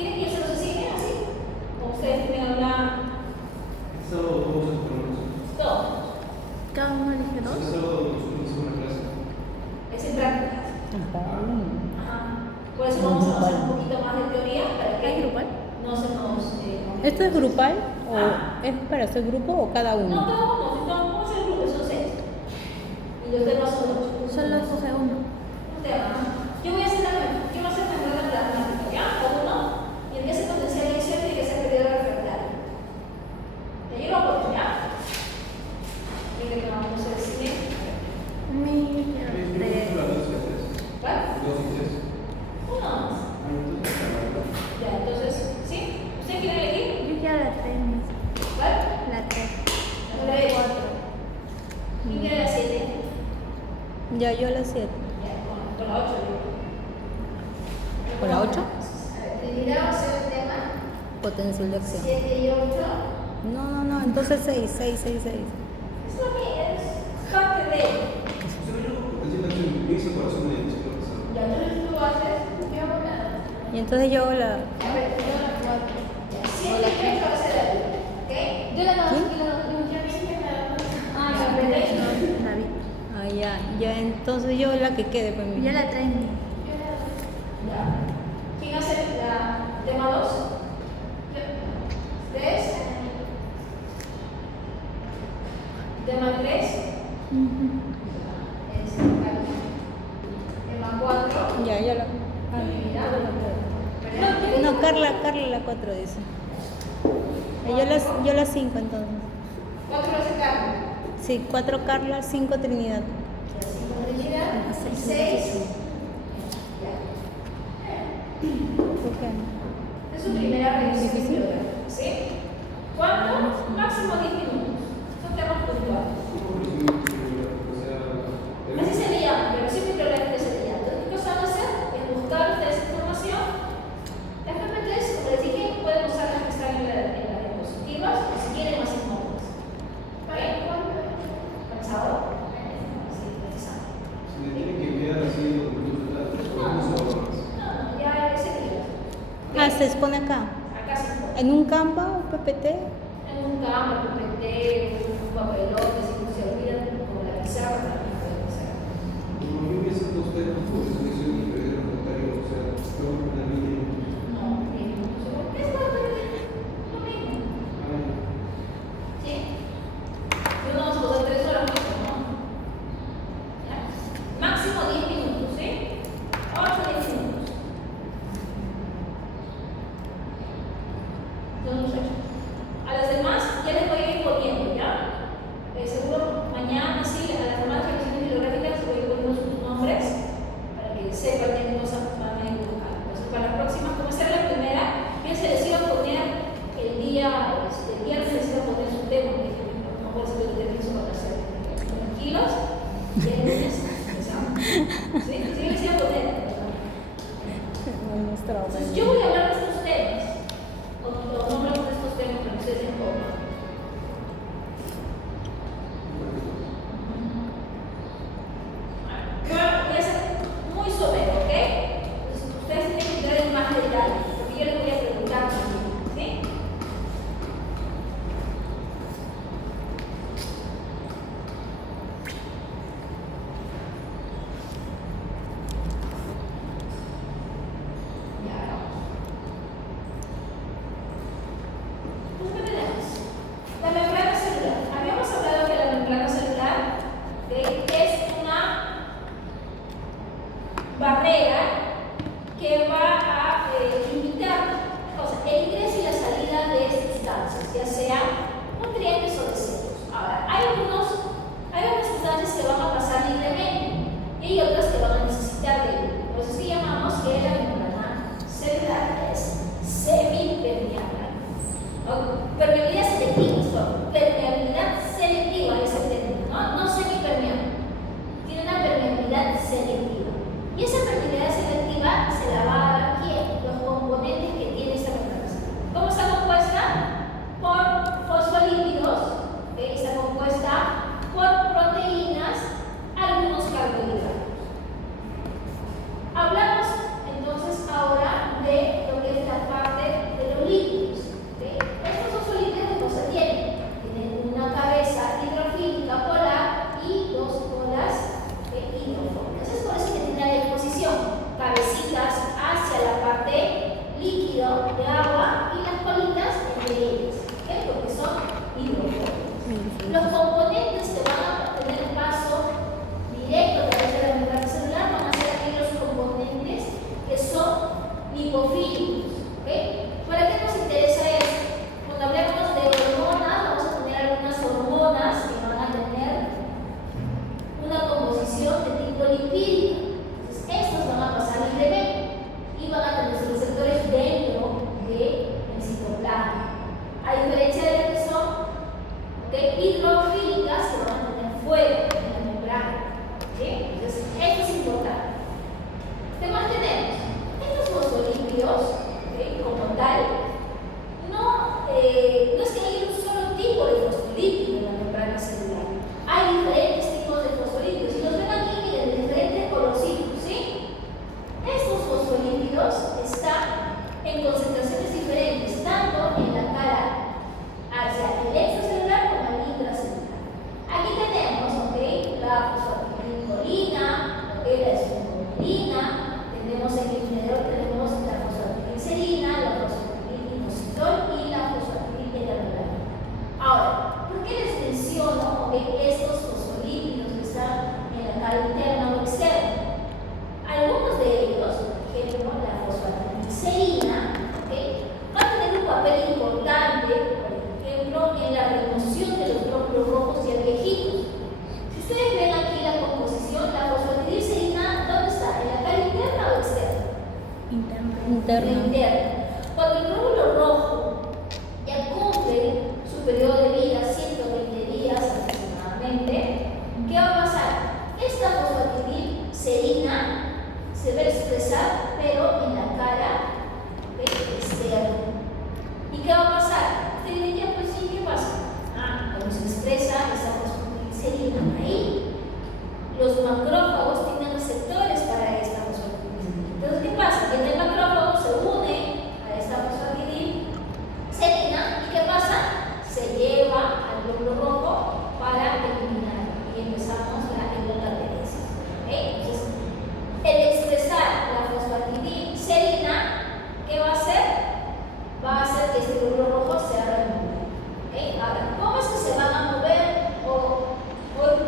¿Quieren que yo se los enseñe así? ¿O ustedes tienen alguna...? Todo vamos a ponernos. Todo. Cada uno elige dos. Solo nosotros una clase. Es en prácticas. Ajá. Ajá. Por eso vamos a hacer un poquito más de teoría para que ¿Es grupal? no se nos... ¿Esto es grupal o es para hacer grupo o cada No, uno? cada uno. Vamos a hacer grupos, son 6. Y los demás son 8. Solo escoge uno. Un tema. Yo voy a hacer la matemática, ¿ya? O uno. Y empieza a potenciar el inicial y que se ha perdido el refractario. ¿Ya? Yo lo aporto, ¿ya? Y que vamos a hacer el siguiente. ¿Cuál? Uno más. Ya, entonces, ¿sí? ¿Usted quiere elegir? Yo quiero la 3. ¿Cuál? La 3. La de 4. ¿Quién quiere la 7? Ya, yo la 7. Ya, con la 8. ¿Con la 8? Trinidad va a ser el tema. Potencial de acción. 7 y 8. No, entonces 6. Es lo que es parte de. Ya, entonces tú haces. Yo hago nada. Y entonces yo la... A ver, yo la 4. 7 y 8 va a ser la 1. ¿Ok? Yo la 2. Ah, la aprendéis, ¿no? David. Ah, ya, entonces yo la que quede pues Yo la 3. Ya. ¿Quién hace la tema 2? 3. Tema 3. Tema 4. Ya, yo la... No, Carla la 4 dice. Yo la 5 entonces. 4 lo hace Carlos. Sí, 4 Carla, 5 Trinidad. 5 Trinidad. 6. ¿Por qué? Es su primera revisión. ¿Sí? ¿Cuánto? Máximo 10 minutos. Son temas puntuales. Así sería, pero siempre bibliográfico sería. Entonces, ¿qué van a hacer? Es buscar ustedes información. Las PPTs, como les dije, pueden usar las que están en las diapositivas o si quieren más información. ¿Vale? ¿Pensado? Sí, pensado. No, ya ese día. Ah, se expone acá. Acá se pone. ¿En un Canva o PPT? En un campo, PPT, un papelote, si no se olvidan, como la pizarra, también pueden usar. No, es lo mismo. ¿Sí? Y uno vamos a usar 3 horas, ¿no? ¿Ya? Máximo 10 minutos, ¿sí? 8 o 10 minutos. Entonces, a las demás ya les voy a ir poniendo, ¿ya? Seguro mañana, sí, a las demás revisiones bibliográficas voy a ir poniendo sus nombres para que sepan qué cosas van a buscar. Entonces, para las próximas, como esta era la primera, yo se les iba a poner el día, el viernes les iba a poner su tema, que no puedo decir que ustedes su vacaciones. Tranquilos, y el lunes empezamos. ¿Sí? Sí, les iba a poner. Entonces, yo voy a hablar de estos temas, o nombres de estos temas para que ustedes se enfoquen. Voy a ser muy somero, ¿ok? Entonces, ustedes tienen que entrar en más detalle, porque yo les voy a preguntar también, ¿sí? Ya, lipofílicos. ¿Ok? ¿Para qué nos interesa eso? Cuando hablemos de hormonas, vamos a tener algunas hormonas que van a tener una composición de tipo lipídica. Entonces, estos van a pasar libremente y van a tener sus receptores dentro del citoplasma. A diferencia de las que son hidrofílicas, que van a tener fuera en la membrana. ¿Sí? Entonces, esto es importante. ¿Qué más tenemos? Estos fosfolípidos, como tal, no es que haya un solo tipo de fosfolípido en la membrana celular. Hay diferentes tipos de fosfolípidos. Si los ven aquí, miren, de diferentes colorcitos, ¿sí? Estos fosfolípidos están en concentraciones diferentes, tanto en la cara hacia el extracelular como el intracelular. Aquí tenemos, la fosfatidilcolina, la esfenolina, tenemos en el inhibidor, tenemos la fosfatidilcerina, la fosfatidilinositol y la fosfatidilhidrogenasa. Ahora, ¿por qué les menciono estos fosfolípidos que están en la cara interna o externa? Algunos de ellos, por ejemplo, la fosfatidilcerina, va a tener un papel importante, por ejemplo, en la remoción de los glóbulos rojos y alveolitos. Si ustedes ven aquí la composición, la fosfatidilcerina, ¿dónde está? ¿En la cara interna o externa? Interna. Interna. Cuando el glóbulo rojo ya cumple su periodo de vida, 120 días aproximadamente, ¿qué va a pasar? Esta fosfatidilcerina se va a expresar, pero en la cara externa. ¿Y qué va a pasar? Usted diría, pues sí, ¿qué pasa? Cuando se expresa esa fosfatidilcerina ahí, los macrófagos tienen receptores para esta fosfatidilcerina. Entonces, ¿qué pasa? Que el macrófago se une a esta fosfatidilcerina y ¿qué pasa? Se lleva al glóbulo rojo para eliminar y empezamos la hematopoiesis. Entonces, el expresar la fosfatidilcerina, ¿qué va a hacer? Va a hacer que este glóbulo rojo sea removido. Ahora, ¿cómo es que se van a mover o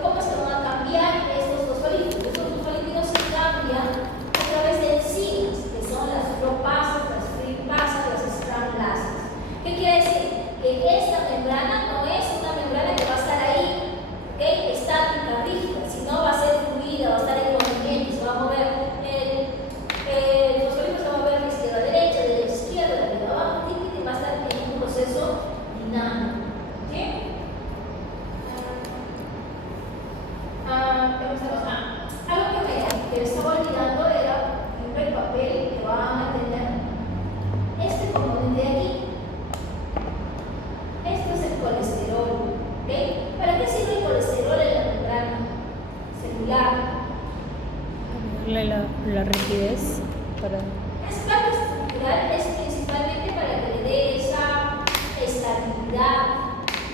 cómo es que van a cambiar estos fosfolípidos? Estos fosfolípidos se cambian a través de enzimas, que son las propasas, las fripasas, las estranlasas. ¿Qué quiere decir? Que esta membrana no es una membrana que va a estar ahí, estática, rígida, sino va a ser fluida, va a estar en movimiento, se va a mover. El fosfolípido se va a mover de izquierda a derecha, de derecha a izquierda, de arriba a abajo, y va a estar en un proceso dinámico. ¿Sí? Algo que me estaba olvidando era el papel que van a tener este componente de aquí. Esto es el colesterol. ¿Para qué sirve el colesterol en la membrana celular? Darle la rigidez para... Es parte estructural, es principalmente para que le dé esa estabilidad.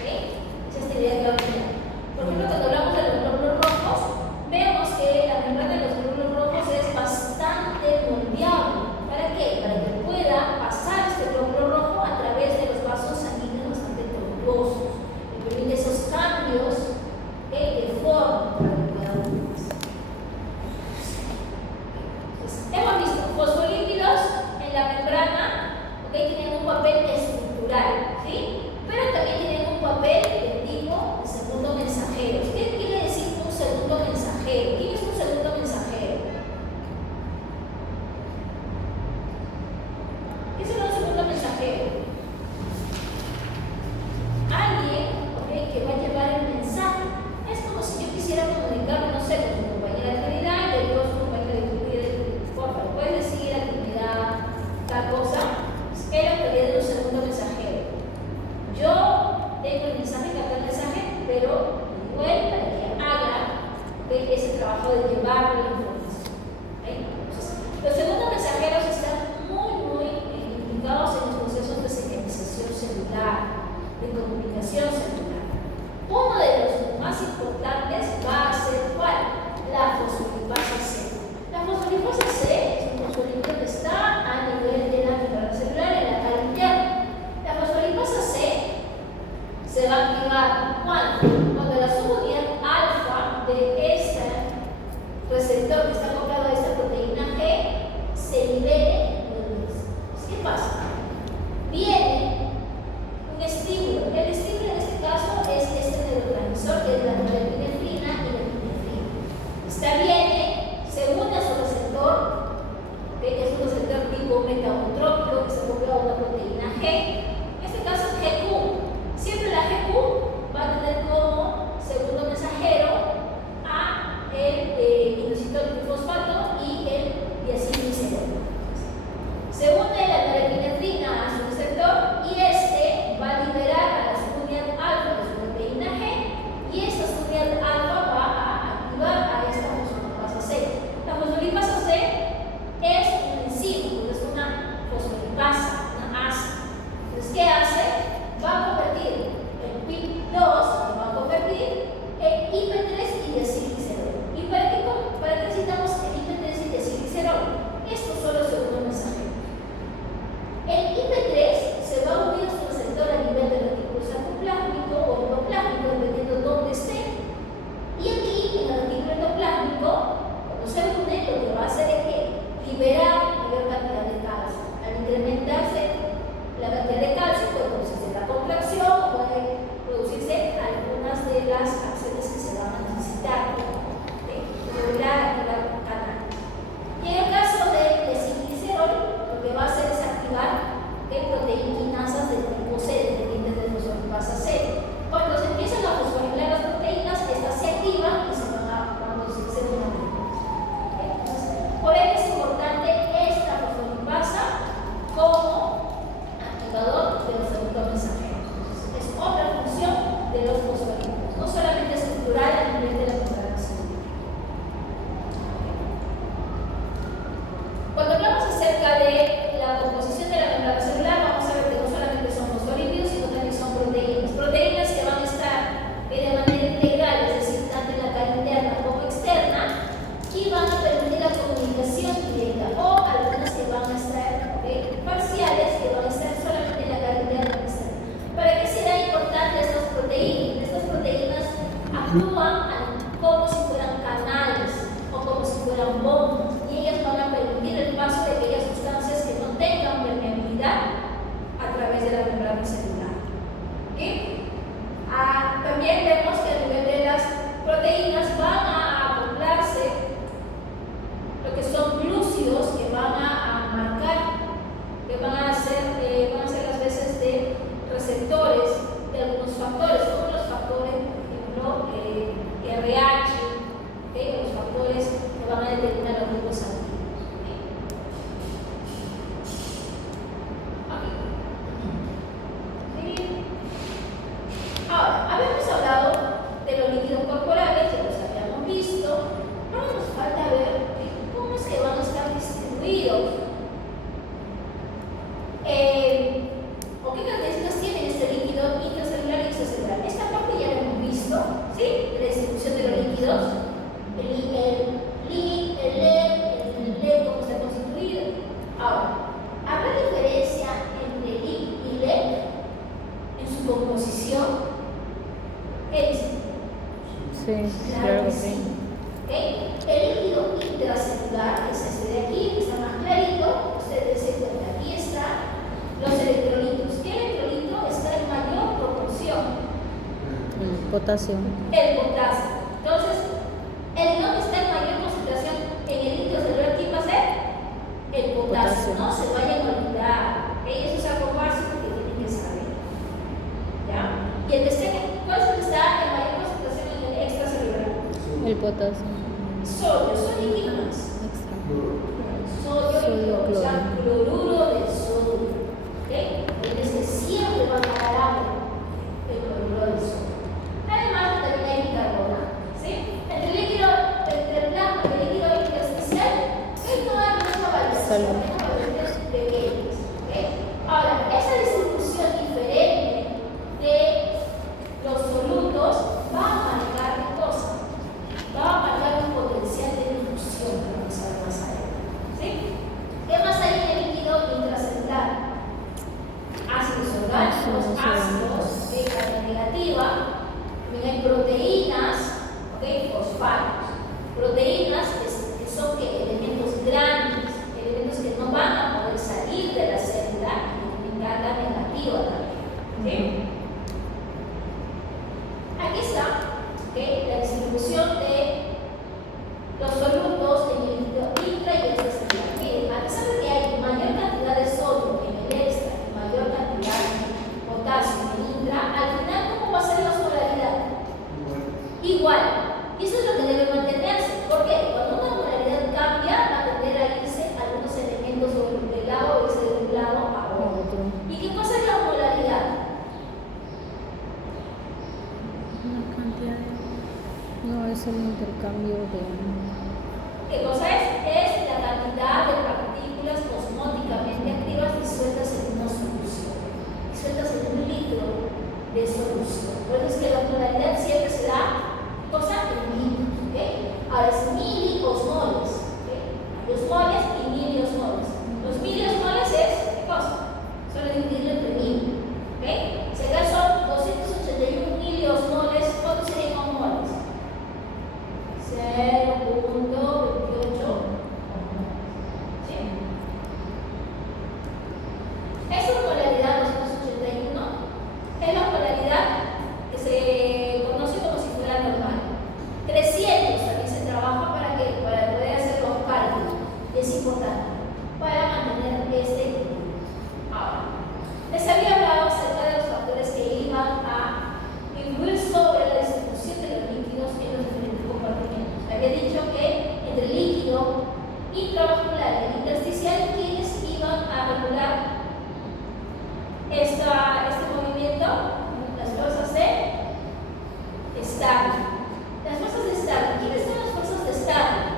Esa estabilidad que va a tener. Por ejemplo, cuando hablamos de los glóbulos rojos, vemos que la membrana de los glóbulos rojos es bastante moldeable. ¿Para qué? Para que pueda pasar este glóbulo rojo a través de los vasos sanguíneos bastante tortuosos. Y permite esos cambios de forma para que pueda moverse. Hemos visto fosfolípidos en la membrana, tienen un papel estructural, ¿sí? Pero también tienen un papel de tipo segundo mensajero. ¿Qué quiere decir un segundo mensajero? ¿Quién es un segundo mensajero? ¿Qué es un segundo mensajero? Alguien que va a llevar el mensaje. Es como si yo quisiera comunicarme, no sé, con mi compañera de actividad, y le digo a su compañera de actividad, por favor, ¿puedes decir actividad tal cosa? Es la actividad de un segundo mensajero. Yo tengo el mensaje, capto el mensaje, pero igual para que haga ese trabajo de llevar la información. Entonces, los segundos mensajeros están muy implicados en los procesos de señalización celular, de comunicación celular. Uno de los más importantes va a ser ¿cuál? La fosfolipasa C. La fosfolipasa C es un fosfolípido que está a nivel de la membrana celular en la cara interna. La fosfolipasa C se va a activar cuando la subunidad alfa de este receptor que está acoplado a esta proteína G se libere del potasio. El potasio. Entonces, el ion que está en mayor concentración en el líquido celular, ¿quién va a ser? El potasio. No se vayan a olvidar. ¿Ok? Eso es algo básico que tienen que saber. ¿Ya? Y el que esté, ¿cuál es el que está en mayor concentración en el extracelular? El potasio. Sodio. ¿Sodio y qué más? Extra. Sodio y cloro. O sea, cloruro de sodio. ¿Ok? Es que siempre va a parar agua el cloruro de sodio. Además, también hay bicarbonato. ¿Sí? Entre el líquido, entre el plasma y el líquido intersticial, no hay mucha variación. Salud. Hay variaciones pequeñas. ¿Ok? Ahora, esa distribución diferente de los solutos va a marcar qué cosa. Va a marcar un potencial de difusión que vamos a ver más adelante. ¿Sí? ¿Qué más hay en el líquido intracelular? Ácidos orgánicos, ácidos de carga negativa, también hay proteínas, ¿okay? Fosfatos. Proteínas que son elementos grandes, elementos que no van a poder salir de la célula y tienen carga negativa también. ¿Sí? Aquí está, ¿okay? La distribución de los solutos en el líquido intra y extracelular. Miren, a pesar de que hay mayor cantidad de sodio en el extra y mayor cantidad de potasio en el intra, al final, ¿cómo va a ser la osmolaridad? Igual. Y eso es lo que debe mantenerse. ¿Por qué? Cuando una osmolaridad cambia, va a tender a irse algunos elementos del lado, irse de un lado a otro. ¿Y qué cosa es la osmolaridad? Una cantidad de... No, es el intercambio de... ¿Qué cosa es? Es la cantidad de partículas osmóticamente activas disueltas en una solución, disueltas en un litro de solución. Por eso es que la osmolaridad siempre se da, cosa en litros, ¿ok? Ahora es miliosmoles, ¿ok? Hay osmoles y miliosmoles. Los miliosmoles es, ¿qué cosa? Solo dividirlo entre mil, ¿ok? Si acá son 281 miliosmoles, ¿cuántos serían osmoles? 0.28. ¿Sí? Esa osmolaridad 281 es la osmolaridad que se conoce como si fuera normal. 300 también se trabaja para poder hacer los cálculos. Es importante para mantener este equilibrio. Ahora, les había hablado acerca de los factores que iban a influir sobre la distribución de los líquidos en los diferentes compartimentos. Había dicho que entre el líquido intravascular y el intersticial, ¿quiénes iban a regular este movimiento? Las fuerzas de Starling. Las fuerzas de Starling. ¿Quiénes son las fuerzas de Starling?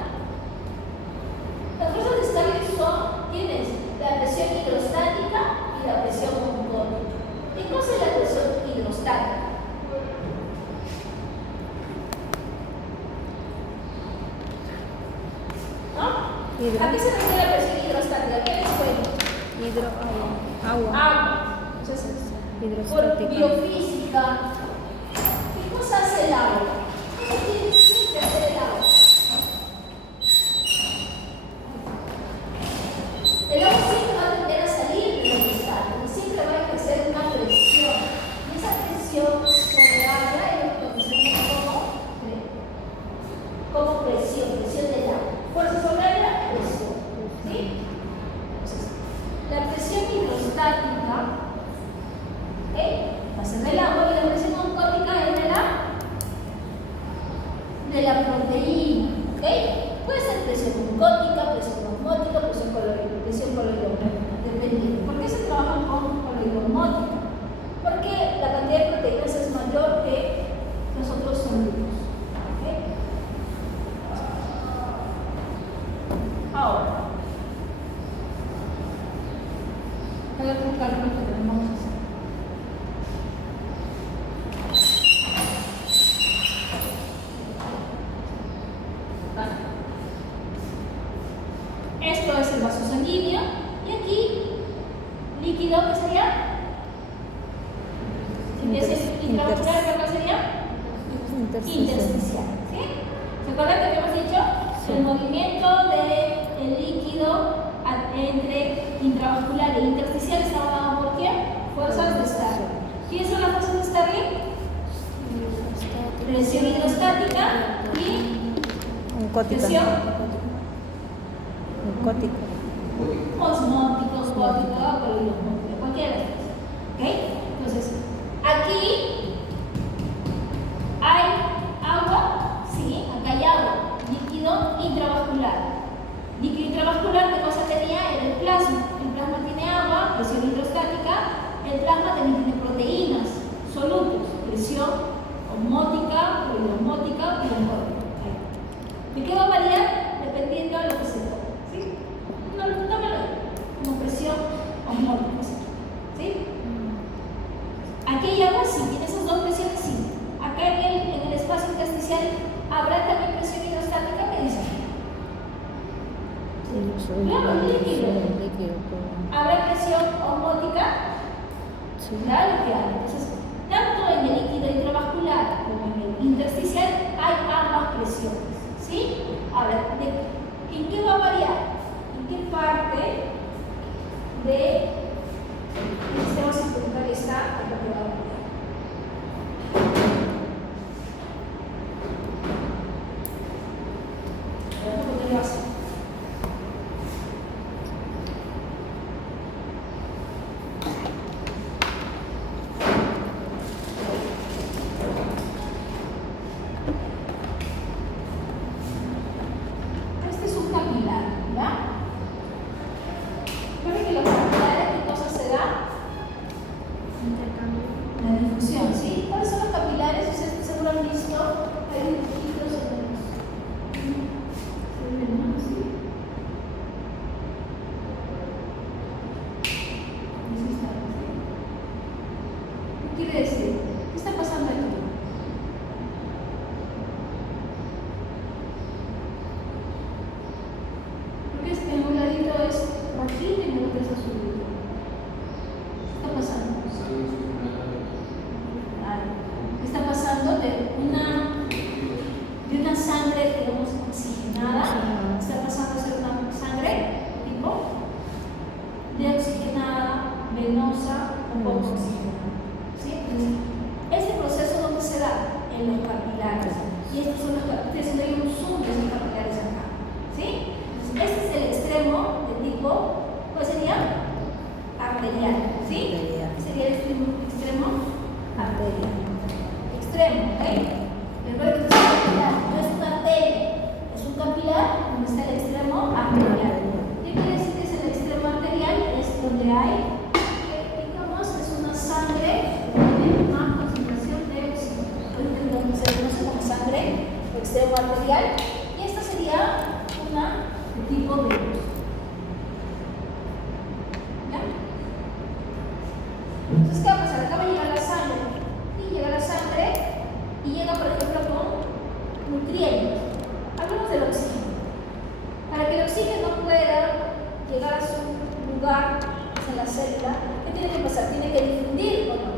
Las fuerzas de Starling tienes la presión hidrostática y la presión osmótica. ¿Qué cosa es la presión hidrostática? ¿A qué se refiere la presión hidrostática? ¿Qué les cuento? Agua. Agua. Entonces, por Hidrostática. biofísica, ¿qué cosa hace el agua? ¿Qué tiene que hacer el agua? El agua siempre va a tender a salir de los cristales, siempre va a ejercer una presión. Y esa presión sobre agua es lo que conocemos como presión del agua. Fuerza sobre la presión. ¿Sí? Entonces, la presión hidrostática, ¿ok? Va a ser del agua, y la presión osmótica es de la proteína, ¿ok? Puede ser presión oncótica, presión osmótica, presión coloidómica, dependiendo. ¿Por qué se trabaja con coloidómica? Porque la cantidad de proteínas es mayor que los otros solutos. Ahora, hay otro cálculo que tenemos que hacer. Esto es el vaso sanguíneo y aquí líquido, ¿qué sería? Si es intravascular, ¿qué sería? Intersticial. ¿Sí? ¿Se acuerdan que habíamos dicho? Sí. El movimiento del líquido entre intravascular e intersticial estaba dado por ¿qué? Fuerzas de Starling. ¿Quiénes son las fuerzas de Starling? Oncótica. Presión. Oncótica. Osmótico, osmótico, osmótico, cualquiera de estas. ¿Ok? Entonces, aquí hay agua, sí, acá hay agua, líquido intravascular. Líquido intravascular, ¿qué cosa tenía? Era el plasma. El plasma tiene agua, presión hidrostática. El plasma también tiene proteínas, solutos, presión osmótica, fluidoosmótica y oncótica. ¿De qué va a variar? Dependiendo de lo que se tome. ¿Sí? No me lo digo, como presión osmótica. ¿Sí? Aquí hay agua, sí, tiene esas dos presiones, sí. Acá en el espacio intersticial habrá también presión hidrostática, ¿qué dice? Claro, líquido. ¿Habrá presión osmótica? Sí. Claro que hay. Entonces, tanto en el líquido intravascular como en el intersticial hay ambas presiones. ¿Sí? Ahora, ¿en qué va a variar? ¿En qué parte del sistema circulatorio está en lo que va a variar? Veamos por qué lo hace. Este es un capilar, ¿verdad? ¿Saben que los capilares qué cosa se da? La difusión, ¿sí? ¿Cuáles son los capilares? Ustedes seguro han visto, hay dibujitos en los... ¿Se ven, no? ¿Sí? Así está, ¿sí? ¿Qué quiere decir? ¿Qué está pasando aquí? Porque en un ladito es rojito y en el otro es azulito. ¿Qué está pasando? ¿Qué está pasando? De una sangre, digamos, oxigenada, está pasando a ser una sangre tipo de oxigenada, venosa o poco oxigenada. ¿Sí? Entonces, este proceso, ¿dónde se da? En los capilares. Y estos son los capilares, ustedes ven un zoom de esos capilares acá. ¿Sí? Entonces, este es el extremo de tipo, ¿cuál sería? Arterial. ¿Sí? Arterial. Sería el extremo arterial. Extremo, ¿ok? Recuerden que es un capilar, no es una arteria, es un capilar donde está el extremo arterial. ¿Qué quiere decir que es el extremo arterial? Es donde hay, digamos, es una sangre que tiene más concentración de oxígeno. Se conoce como sangre o extremo arterial. Y esta sería una de tipo venoso. ¿Ya? Entonces, ¿qué va a pasar? Acá va a llegar la sangre. Y llega la sangre y llega, por ejemplo, con nutrientes. Hablamos del oxígeno. Para que el oxígeno pueda llegar a su lugar, en la célula, ¿qué tiene que pasar? Tiene que difundir, ¿o no?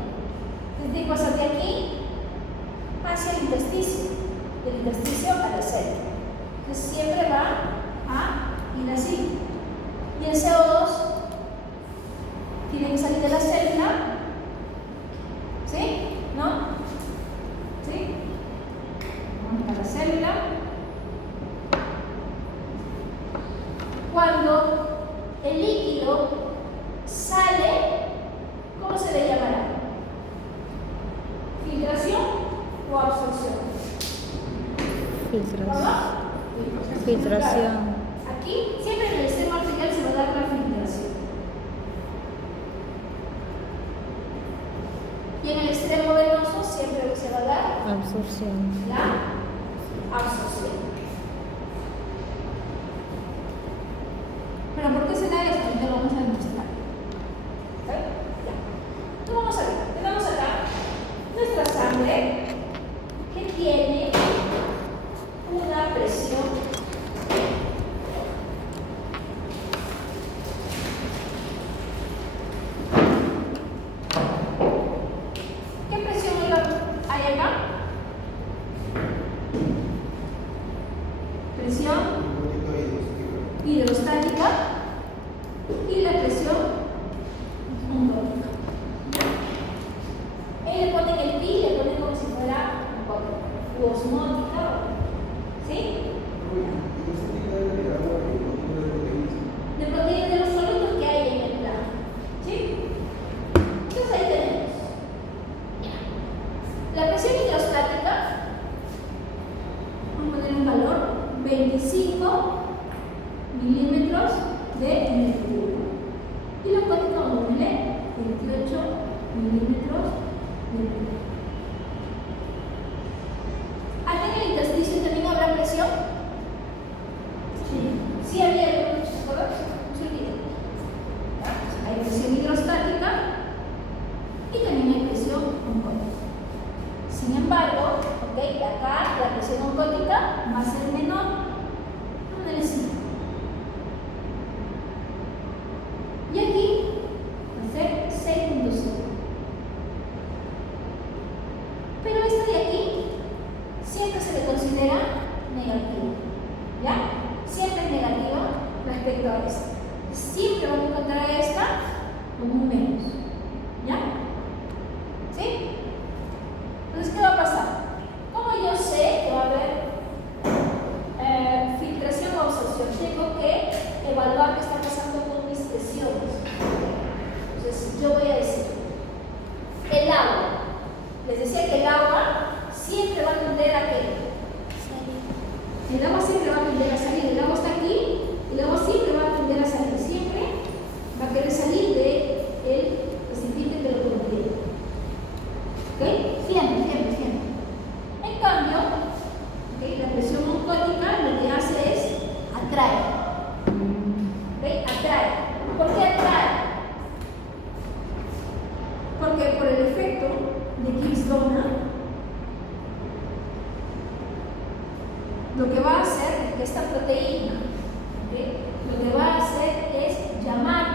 Tiene que pasar de aquí hacia el intersticio, del intersticio a la célula. Entonces siempre va a ir así. Y el CO2 tiene que salir de la célula, ¿sí? ¿No? ¿Sí? Vamos a la célula. Cuando el líquido sale, ¿cómo se le llamará? ¿Filtración o absorción? Filtración. Aquí, siempre en el extremo arterial se va a dar la filtración. Y en el extremo venoso siempre se va a dar Absorción. la absorción. Pero ¿por qué se da esto? Ahorita lo vamos a demostrar. ¿Ok? Ya. Entonces vamos a ver. Tenemos acá nuestra sangre que tiene una presión hay acá. Presión hidrostática y la presión oncótica. milímetros de mercurio. ¿Aquí en el intersticio también habrá presión? Sí había, ¿se acuerdan? No se olviden. Hay presión hidrostática y también hay presión oncótica. Sin embargo, acá la presión oncótica va a ser menor. ¿Dónde le sigo? Y aquí va a ser 6.0. Pero esta de aquí siempre se le considera negativa. ¿Ya? Siempre es negativa respecto a esta. Siempre vamos a encontrar a esta como un menos. ¿Ya? ¿Sí? Entonces, ¿qué va a pasar? Como yo sé que va a haber filtración o absorción, tengo que evaluar qué está pasando con mis presiones. Entonces, yo voy a decir, el agua. Les decía que el agua siempre va a tender a qué? El agua siempre va a tender a salir. El agua está aquí, el agua siempre va a tender a salir. Siempre va a querer salir del recipiente que lo contiene. ¿Ok? Siempre. En cambio, la presión oncótica lo que hace es atraer. Atrae. ¿Por qué atrae? Porque por el efecto de Gibbs-Donner, lo que va a hacer es que esta proteína, lo que va a hacer es llamar.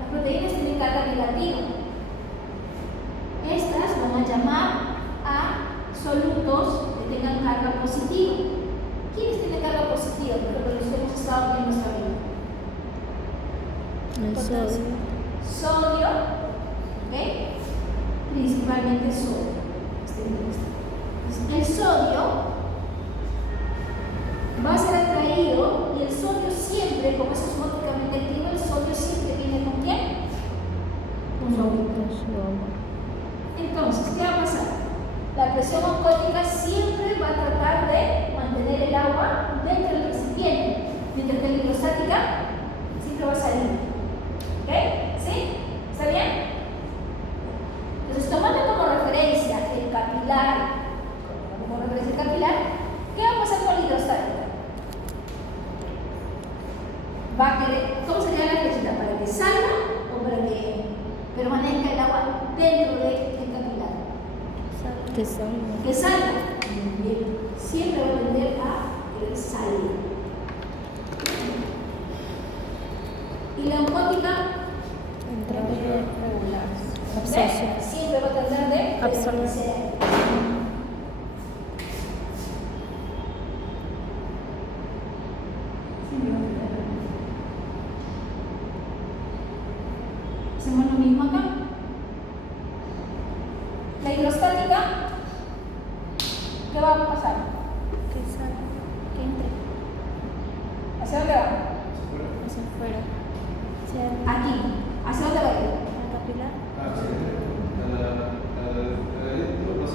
Las proteínas tienen carga negativa. Estas van a llamar a solutos que tengan carga positiva. ¿Quiénes tienen carga positiva? Porque los que hemos estado viendo hasta ahora. El sodio. Sodio, principalmente sodio. El sodio va a ser atraído y el sodio siempre, como es osmóticamente activo, el sodio siempre viene con ¿quién? Con su agua. Entonces, ¿qué va a pasar? La presión oncótica siempre va a tratar de mantener el agua dentro del recipiente, mientras que la hidrostática siempre va a salir. ¿Ok? ¿Sí? ¿Está bien? Entonces, tomando como referencia el capilar, ¿qué va a pasar con la hidrostática? Va a querer, ¿cómo sería la flechita? ¿Para que salga o para que permanezca el agua dentro del capilar? Que salga. Que salga. Bien. Siempre va a tender a querer salir. Y la oncótica regular. Absorción. siempre va a tratar de Absorber. permanecer. Hacemos lo mismo acá. La hidrostática, ¿qué va a pasar? Que salga. Que entre. ¿Hacia dónde va? Hacia afuera. Aquí. ¿Hacia dónde va a ir? Al capilar.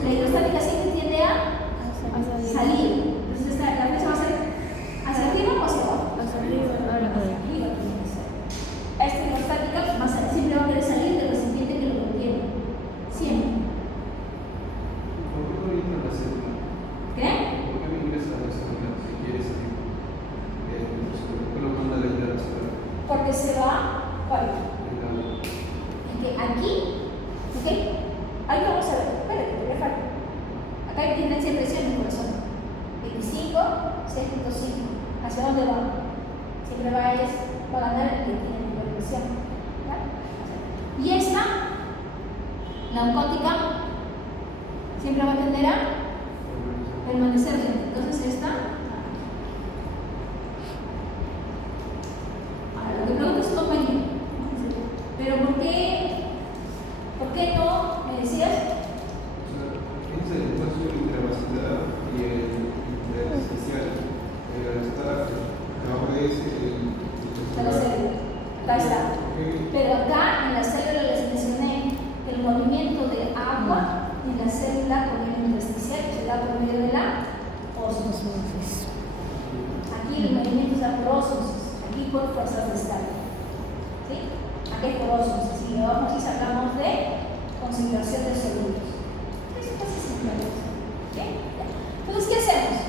La hidrostática siempre tiende a salir. Entonces la flecha va a ser hacia arriba o hacia abajo. Hacia arriba. Hacia arriba tiene que ser. Esta hidrostática siempre va a querer salir del recipiente que lo contiene. Siempre. ¿Por qué no entra la célula? ¿Qué? ¿Por qué no ingresa a la célula si quiere salir? ¿Por qué lo manda a la célula? Porque se va para allá. Es que aquí, ¿ok? Ahí vamos a ver. Espérate, te voy a dejar. Acá hay tendencia de presión en el corazón. 25, 6.5. ¿Hacia dónde va? Siempre va a ganar el que tiene mayor presión. ¿Ya? Y esta, la oncótica, siempre va a tender a permanecer dentro. Entonces esta. Ahora, lo que pregunta su compañero. Pero ¿por qué no me decías? Es el espacio de intravacilar y el intersticial. Está debajo de ese. De la célula. Acá está. Pero acá en la célula les mencioné que el movimiento de agua en la célula con el intersticial se da por medio de la ósmosis. Aquí el movimiento es por ósmosis, aquí por fuerzas de estática. ¿Sí? Aquí es por ósmosis. Y la ósmosis hablamos de concentración de sólidos. Eso casi simple. ¿Okay? Entonces, ¿qué hacemos?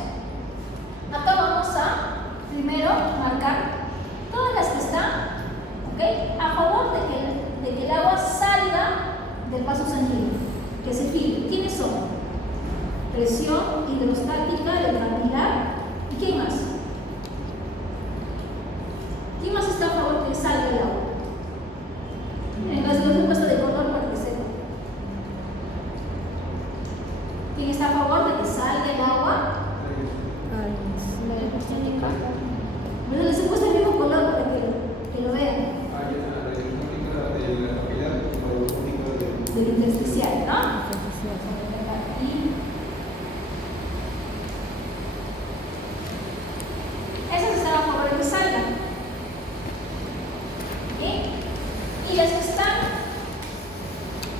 Acá vamos a primero marcar todas las que están, ¿okay?, a favor de que el agua salga del vaso sanguíneo, que se filtre. ¿Quiénes son? Presión hidrostática del capilar. ¿Y quién más? ¿Quién más está a favor de que salga el agua? En los he puesto de color para que sepa. ¿Quién está a favor de que salga el agua? La hidrostática. Bueno, les he puesto el mismo color para que lo vean. Del intersticial, ¿no? Aquí. Esas están a favor de que salgan. ¿Sí? Y las que están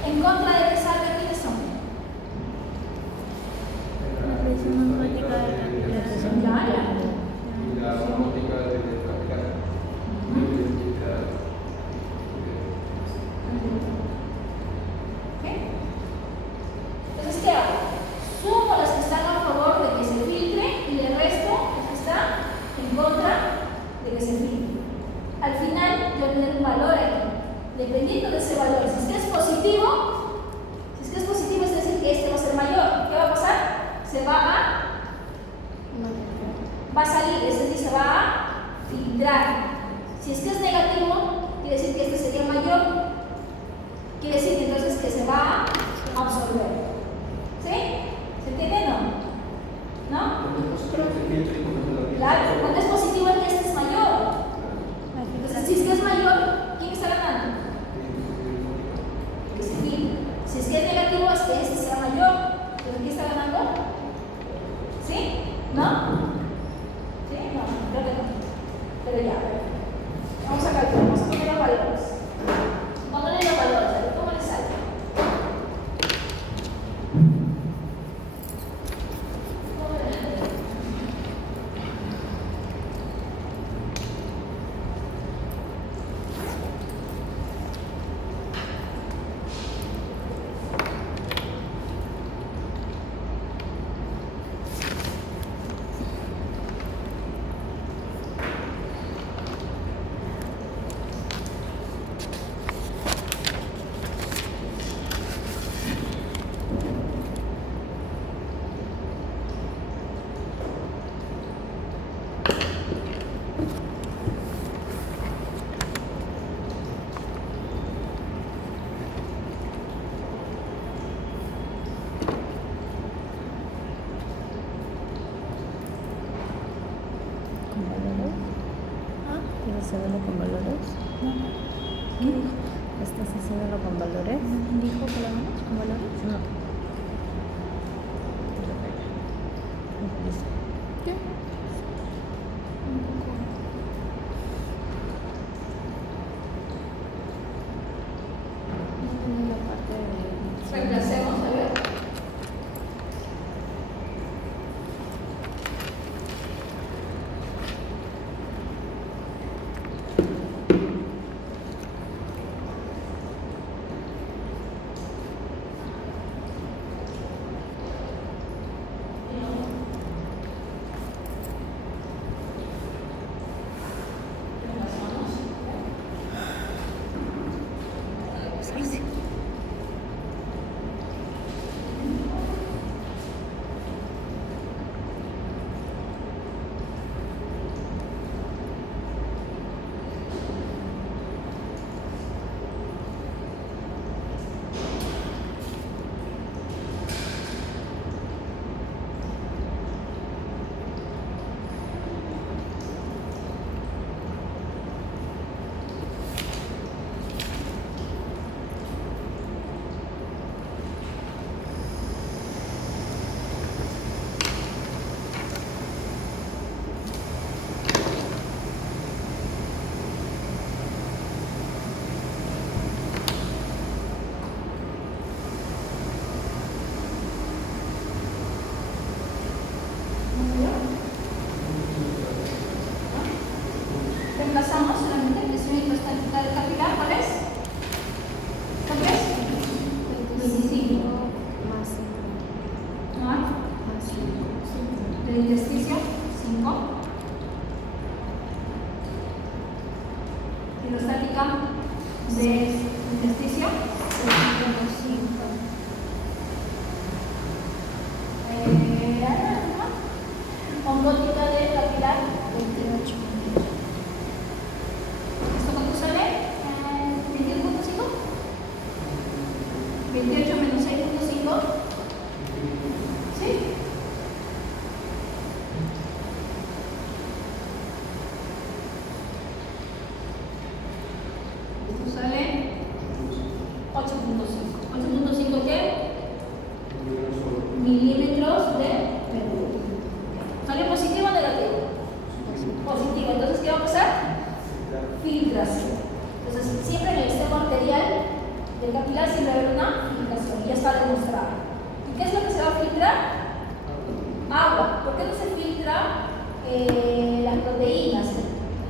en contra de que salga, ¿quiénes son? La presión osmótica del capilar. Ya, La osmótica del capilar. ¿Ok? Entonces, ¿qué hago? Sumo las que están a favor de que se filtre y el resto las que están en contra de que se filtre. Al final, yo voy a tener un valor aquí. Dependiendo de ese valor, si es que es positivo, es decir que este va a ser mayor. ¿Qué va a pasar? Va a salir, es decir, se va a filtrar. Si es que es negativo, quiere decir que este sería mayor. Quiere decir que entonces que se va a absorber. ¿Sí? ¿Se entiende o no? ¿No? Claro, cuando es positivo es que este es mayor. Entonces, si es que es mayor, ¿quién está ganando? Que se filtre. Si es que es negativo, es que este sea mayor. Entonces, ¿quién está ganando? ¿Sí? ¿No? ¿Sí? No, creo que no. Pero ya, a ver. Vamos a calcular, vamos a poner los valores. Pónganle los valores, a ver cómo les sale. ¿Quieres hacerlo con valores? No. ¿Qué dijo? ¿Estás haciéndolo con valores? ¿Dijo que lo hagamos con valores? No. ¿Qué? La parte de... Reemplacemos, a ver. incisivo. Más 5. ¿Ah? Más 5. Del intersticio, 5. Hidrostática del intersticio, 5. Oncótica del capilar, 28. ¿esto cuánto sale? 21.5. 28 menos 6.5. ¿Sí? Esto sale 8.5. 8.5 ¿qué? Milímetros de mercurio. ¿Sale positivo o negativo? Positivo. Entonces, ¿qué va a pasar? Filtración. Entonces, siempre en el extremo arterial del capilar siempre va a haber una filtración. Ya está demostrado. ¿Y qué es lo que se va a filtrar? Agua. ¿Por qué no se filtra las proteínas?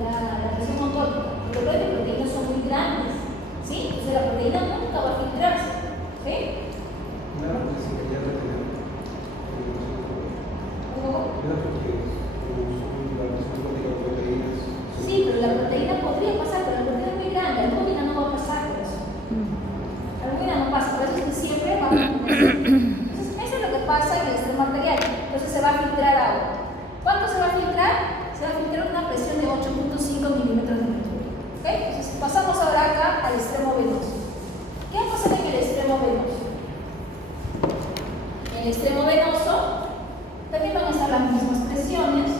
La presión oncótica. Porque las proteínas son muy grandes. ¿Sí? Entonces, la proteína nunca va a filtrarse. ¿Sí? Claro, que se quería retener. ¿Cómo? Claro, porque la presión de proteínas. Sí, pero la proteína podría pasar, pero la proteína es muy grande, la albúmina no va a pasar por eso. La albúmina no pasa, por eso es que siempre va a Entonces, eso es lo que pasa en el extremo arterial. Entonces se va a filtrar agua. ¿Cuánto se va a filtrar? Se va a filtrar una presión de 8.5 milímetros de mercurio. ¿Ok? Entonces pasamos ahora acá al extremo venoso. ¿Qué va a pasar en el extremo venoso? En el extremo venoso también van a estar las mismas presiones.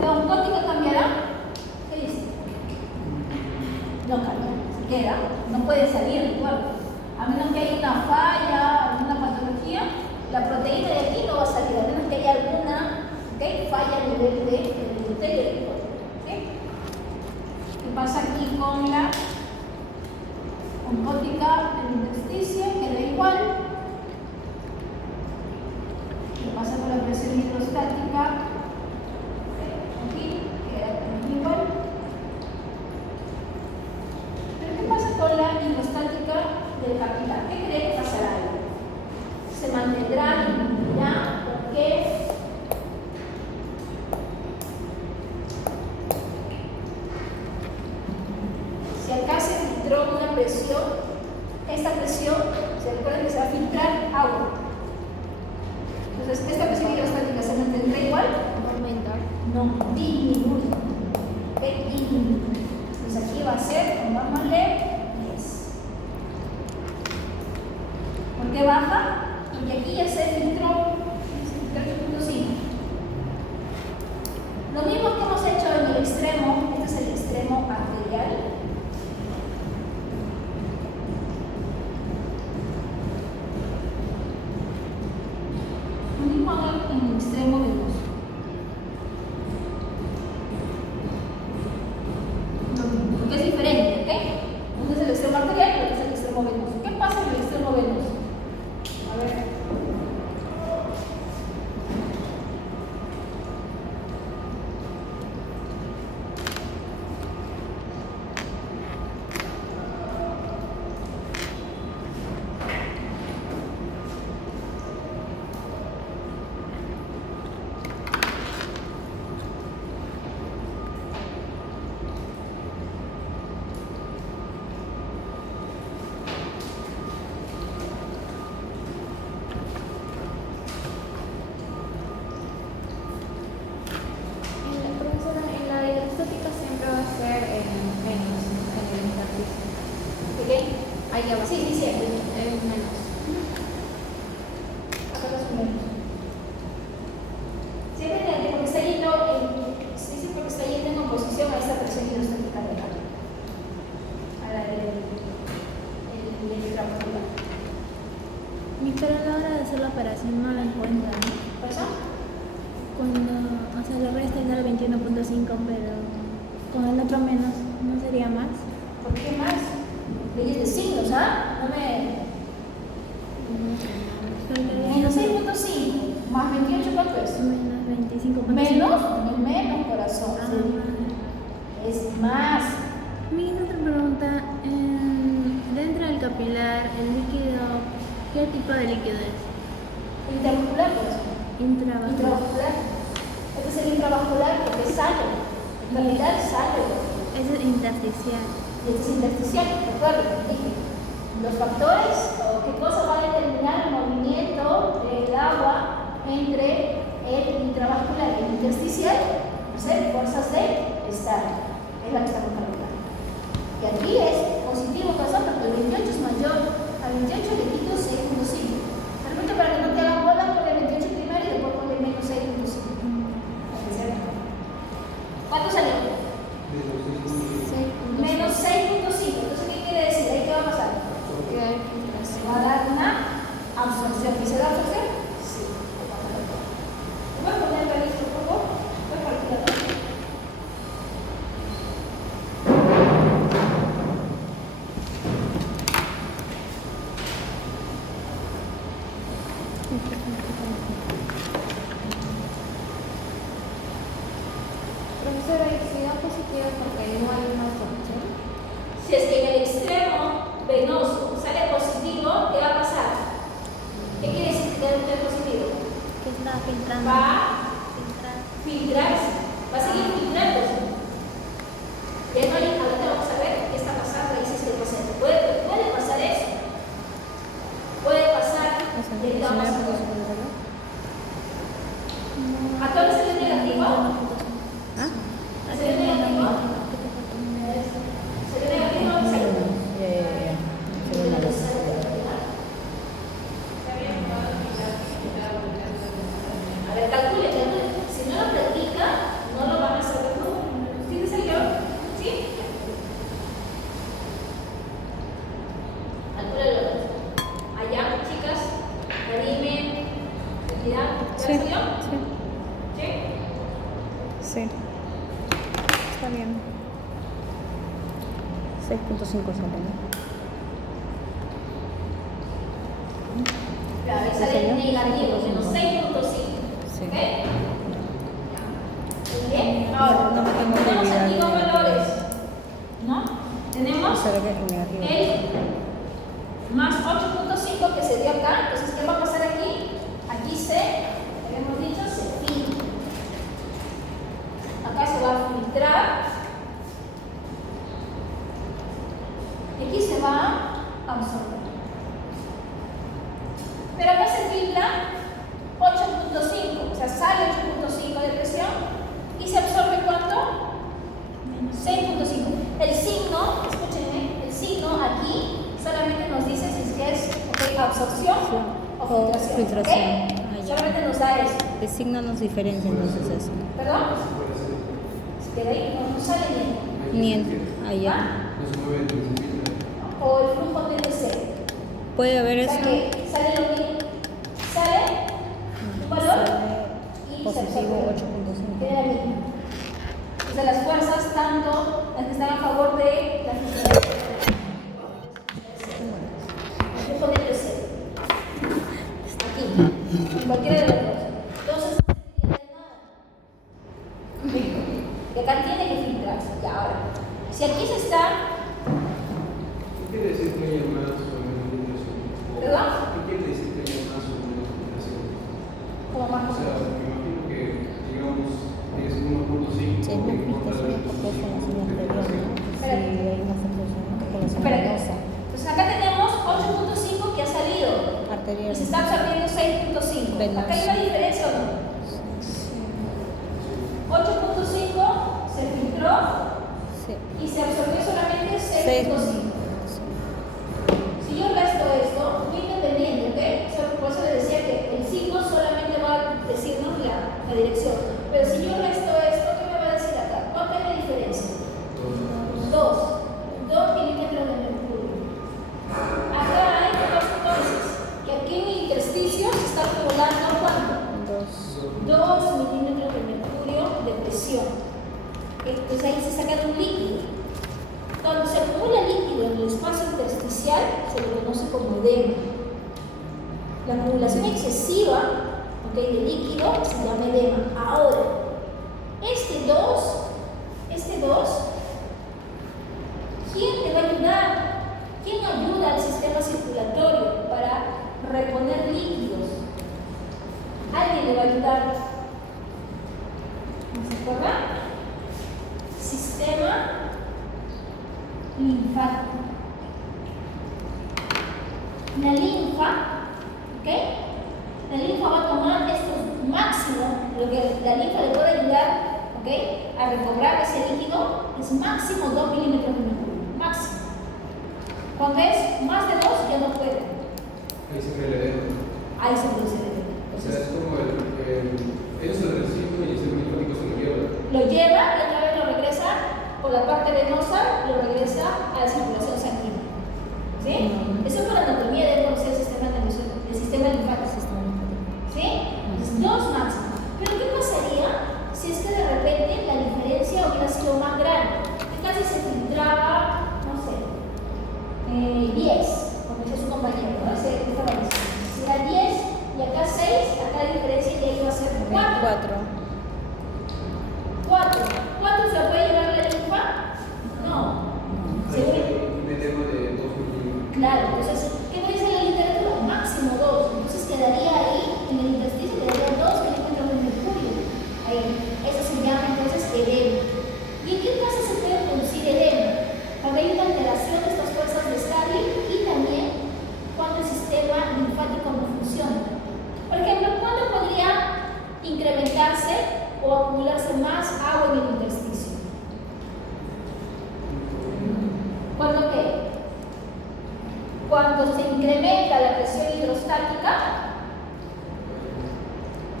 ¿La oncótica cambiará? ¿Qué dice? No cambia, se queda, no puede salir del cuerpo. A menos que haya una falla, alguna patología, la proteína de aquí no va a salir, a menos que haya alguna falla a nivel del endotelio del cuerpo. ¿Qué pasa aquí con la oncótica del intersticio? Queda igual. ¿Qué pasa con la presión hidrostática? Aquí queda también igual. Pero ¿qué pasa con la hidrostática del capilar? ¿Qué cree que pasará ahí? ¿Se mantendrá, disminuirá? ¿Por qué? Si acá se filtró una presión, esta presión, se recuerda que se va a filtrar agua. Entonces, esta presión hidrostática se mantendrá igual. Aumentar. No, disminuye. ¿Ok? Disminuye. Entonces aquí va a ser, pongámosle 10. ¿Por qué baja? Porque aquí ya se filtró 8.5. Lo mismo que hemos hecho en el extremo, este es el extremo arterial. Lo mismo hagan en el extremo venoso. Porque es diferente, ¿ok? Uno es el extremo arterial y otro es el extremo venoso. ¿Qué pasa en el extremo venoso? A ver. Profesora, en la hidrostática siempre va a ser menos en el intersticio. ¿Ok? Ahí ya va. Sí, sí, siempre. Es menos. Acá los menos. Siempre negativo porque está yendo sí, porque está yendo en oposición a esta presión hidrostática de acá. A la del intramuscular. Pero a la hora de hacer la operación no la encuentran. ¿Por eso? Cuando, o sea, le restan el 21.5, pero con el otro menos, ¿no sería más? ¿Por qué más? Leyes de signos, ¿ah? No me... Menos 6.5 más 28, ¿cuánto es? Menos 25. Menos, no es menos, corazón. Ah, Sí. Es más. Mi otra pregunta, intramuscular, el líquido, ¿qué tipo de líquido es? Intermuscular, por eso. Intravascular. Intravascular. Este es el intravascular porque sale. En realidad sale. Ese es intersticial. Y este es intersticial, recuerden, dije. Los factores o qué cosa va a determinar el movimiento del agua entre el intravascular y el intersticial, no sé, fuerzas de estar. Es la que estamos calculando. Y aquí es positivo pasando porque el 28 es mayor al 28 le quito 6.5. Realmente para que no te hagan bola por el 28 primero y después ponle menos 6.5. ¿Cuánto salió? Menos 6.5. Entonces, ¿qué quiere decir? ¿Ahí qué va a pasar? Se va a dar una absorción. ¿Y se da absorción? Sí. ¿Me puedes poner el listo, por favor? ¿Puedes partir la parte? Profesora, ¿y si da positivo porque no hay una absorción? Si es que en el extremo venoso sale positivo, ¿qué va a pasar? ¿Qué quiere decir que es positivo? ¿Qué está filtrando? Va a filtrarse, va a seguir filtrándose. Y ahorita vamos a ver qué está pasando ahí si es que el paciente puede pasar eso. Puede pasar. Y ahorita vamos a ver. ¿A todos les salió negativo? ¿Ah? ¿Salió negativo? ¿Salió negativo o salió? A ver, calcule. Si no lo practica, no lo van a saber nunca. ¿Sí te salió? ¿Sí? Calcúlalo. Allá, chicas, Karime, cantidad. ¿Ya Sí, salió? sí, ¿Sí? sí. Está bien. 6.5 sale, ¿no? Claro, ahí sale negativo, menos 6.5. Sí. ¿Ok? Bien. Ahora, No tengo que tenemos aquí olvidar. dos valores. ¿No? Tenemos Se ve que es negativo. el más 8.5 que se dio acá. Entonces, ¿qué va a pasar aquí? Aquí habíamos dicho, se filtra. Acá se va a filtrar. Y aquí se va a absorber. Pero acá se filtra 8.5, o sea, sale 8.5 de presión y se absorbe ¿cuánto? 6.5. El signo, escúchenme, el signo aquí solamente nos dice si es que es absorción o filtración. ¿Ok? Solamente nos da eso. El signo nos diferencia entonces eso. ¿Perdón? Si queda ahí, no sale bien. Ni en allá. No se mueve, no se filtra. O el flujo de TC. Puede haber O eso. sea que sale lo mismo. Sale un valor y se Positivo absorbe. 8.5. Queda mismo. Entonces las fuerzas, tanto las que están a favor de la filtración. El flujo de TC. Aquí. En cualquiera de las dos. Entonces no se filtra nada. Y acá tiene que filtrarse. Y ahora, si aquí se está. ¿Qué quiere decir que haya más o menos filtración? ¿Perdón? ¿Qué quiere decir que haya más o menos filtración? Como más O sea, me imagino que, digamos, es 1.5 Sí, es más filtración porque es en la zona anterior, ¿no? Sí, hay una filtración porque la zona Espérate. venosa Entonces acá tenemos 8.5 que ha salido arterial. y se está absorbiendo 6.5. Venoso. Acá hay una diferencia o no. 8.5 se filtró Sí. y se absorbió solamente 6.5. 6.5. Si yo resto esto, muy independiente, ¿ok? Por eso le decía que el signo solamente va a decirnos la dirección. Pero si yo resto esto, ¿qué me va a decir acá? ¿Cuánta es la diferencia? 2 milímetros de mercurio. Acá hay dos entonces, que aquí en el intersticio se está acumulando ¿cuánto? 2 milímetros de mercurio de presión. Entonces ahí se saca un líquido. Cuando se acumula líquido en el espacio intersticial, se le conoce como edema. La acumulación excesiva, ¿ok?, de líquido se llama edema. Ahora, este 2, ¿quién te va a ayudar? ¿Quién ayuda al sistema circulatorio? linfático. La linfa, ¿ok? La linfa va a tomar estos máximo, lo que la linfa le puede ayudar, ¿ok? A recobrar ese líquido es máximo 2 milímetros de mercurio, máximo. Cuando es más de 2 ya no puede. Ahí se ve el edema. Ahí se produce el edema. O sea, es como ellos se reciben y el sistema linfático se lo lleva. Lo lleva y otra vez lo regresa por la parte venosa, lo regresa a la circulación sanguínea. ¿Sí? Eso es por anatomía de conocer el sistema nervioso, el sistema linfático. ¿Sí? Entonces, 2 máximo. Pero ¿qué pasaría si es que de repente la diferencia hubiera sido más grande? Que casi se filtraba, no sé, 10, como dice su compañero, ¿no? Esta variación. Si era 10 y acá 6, acá la diferencia ya iba a ser 4. 4 se la puede llevar la linfa? No. Un edema de 2 milímetros. Claro, entonces, ¿qué me dice la literatura? Máximo 2. Entonces quedaría ahí, en el intersticio quedaría 2 milímetros de mercurio. Ahí. Eso se llama entonces edema. ¿Y en qué caso se puede producir edema? Cuando hay una alteración de estas fuerzas de Starling y también cuando el sistema linfático no funciona. Por ejemplo, ¿cuándo podría incrementarse o acumularse más agua en el intersticio? ¿Cuándo qué? Cuando se incrementa la presión hidrostática,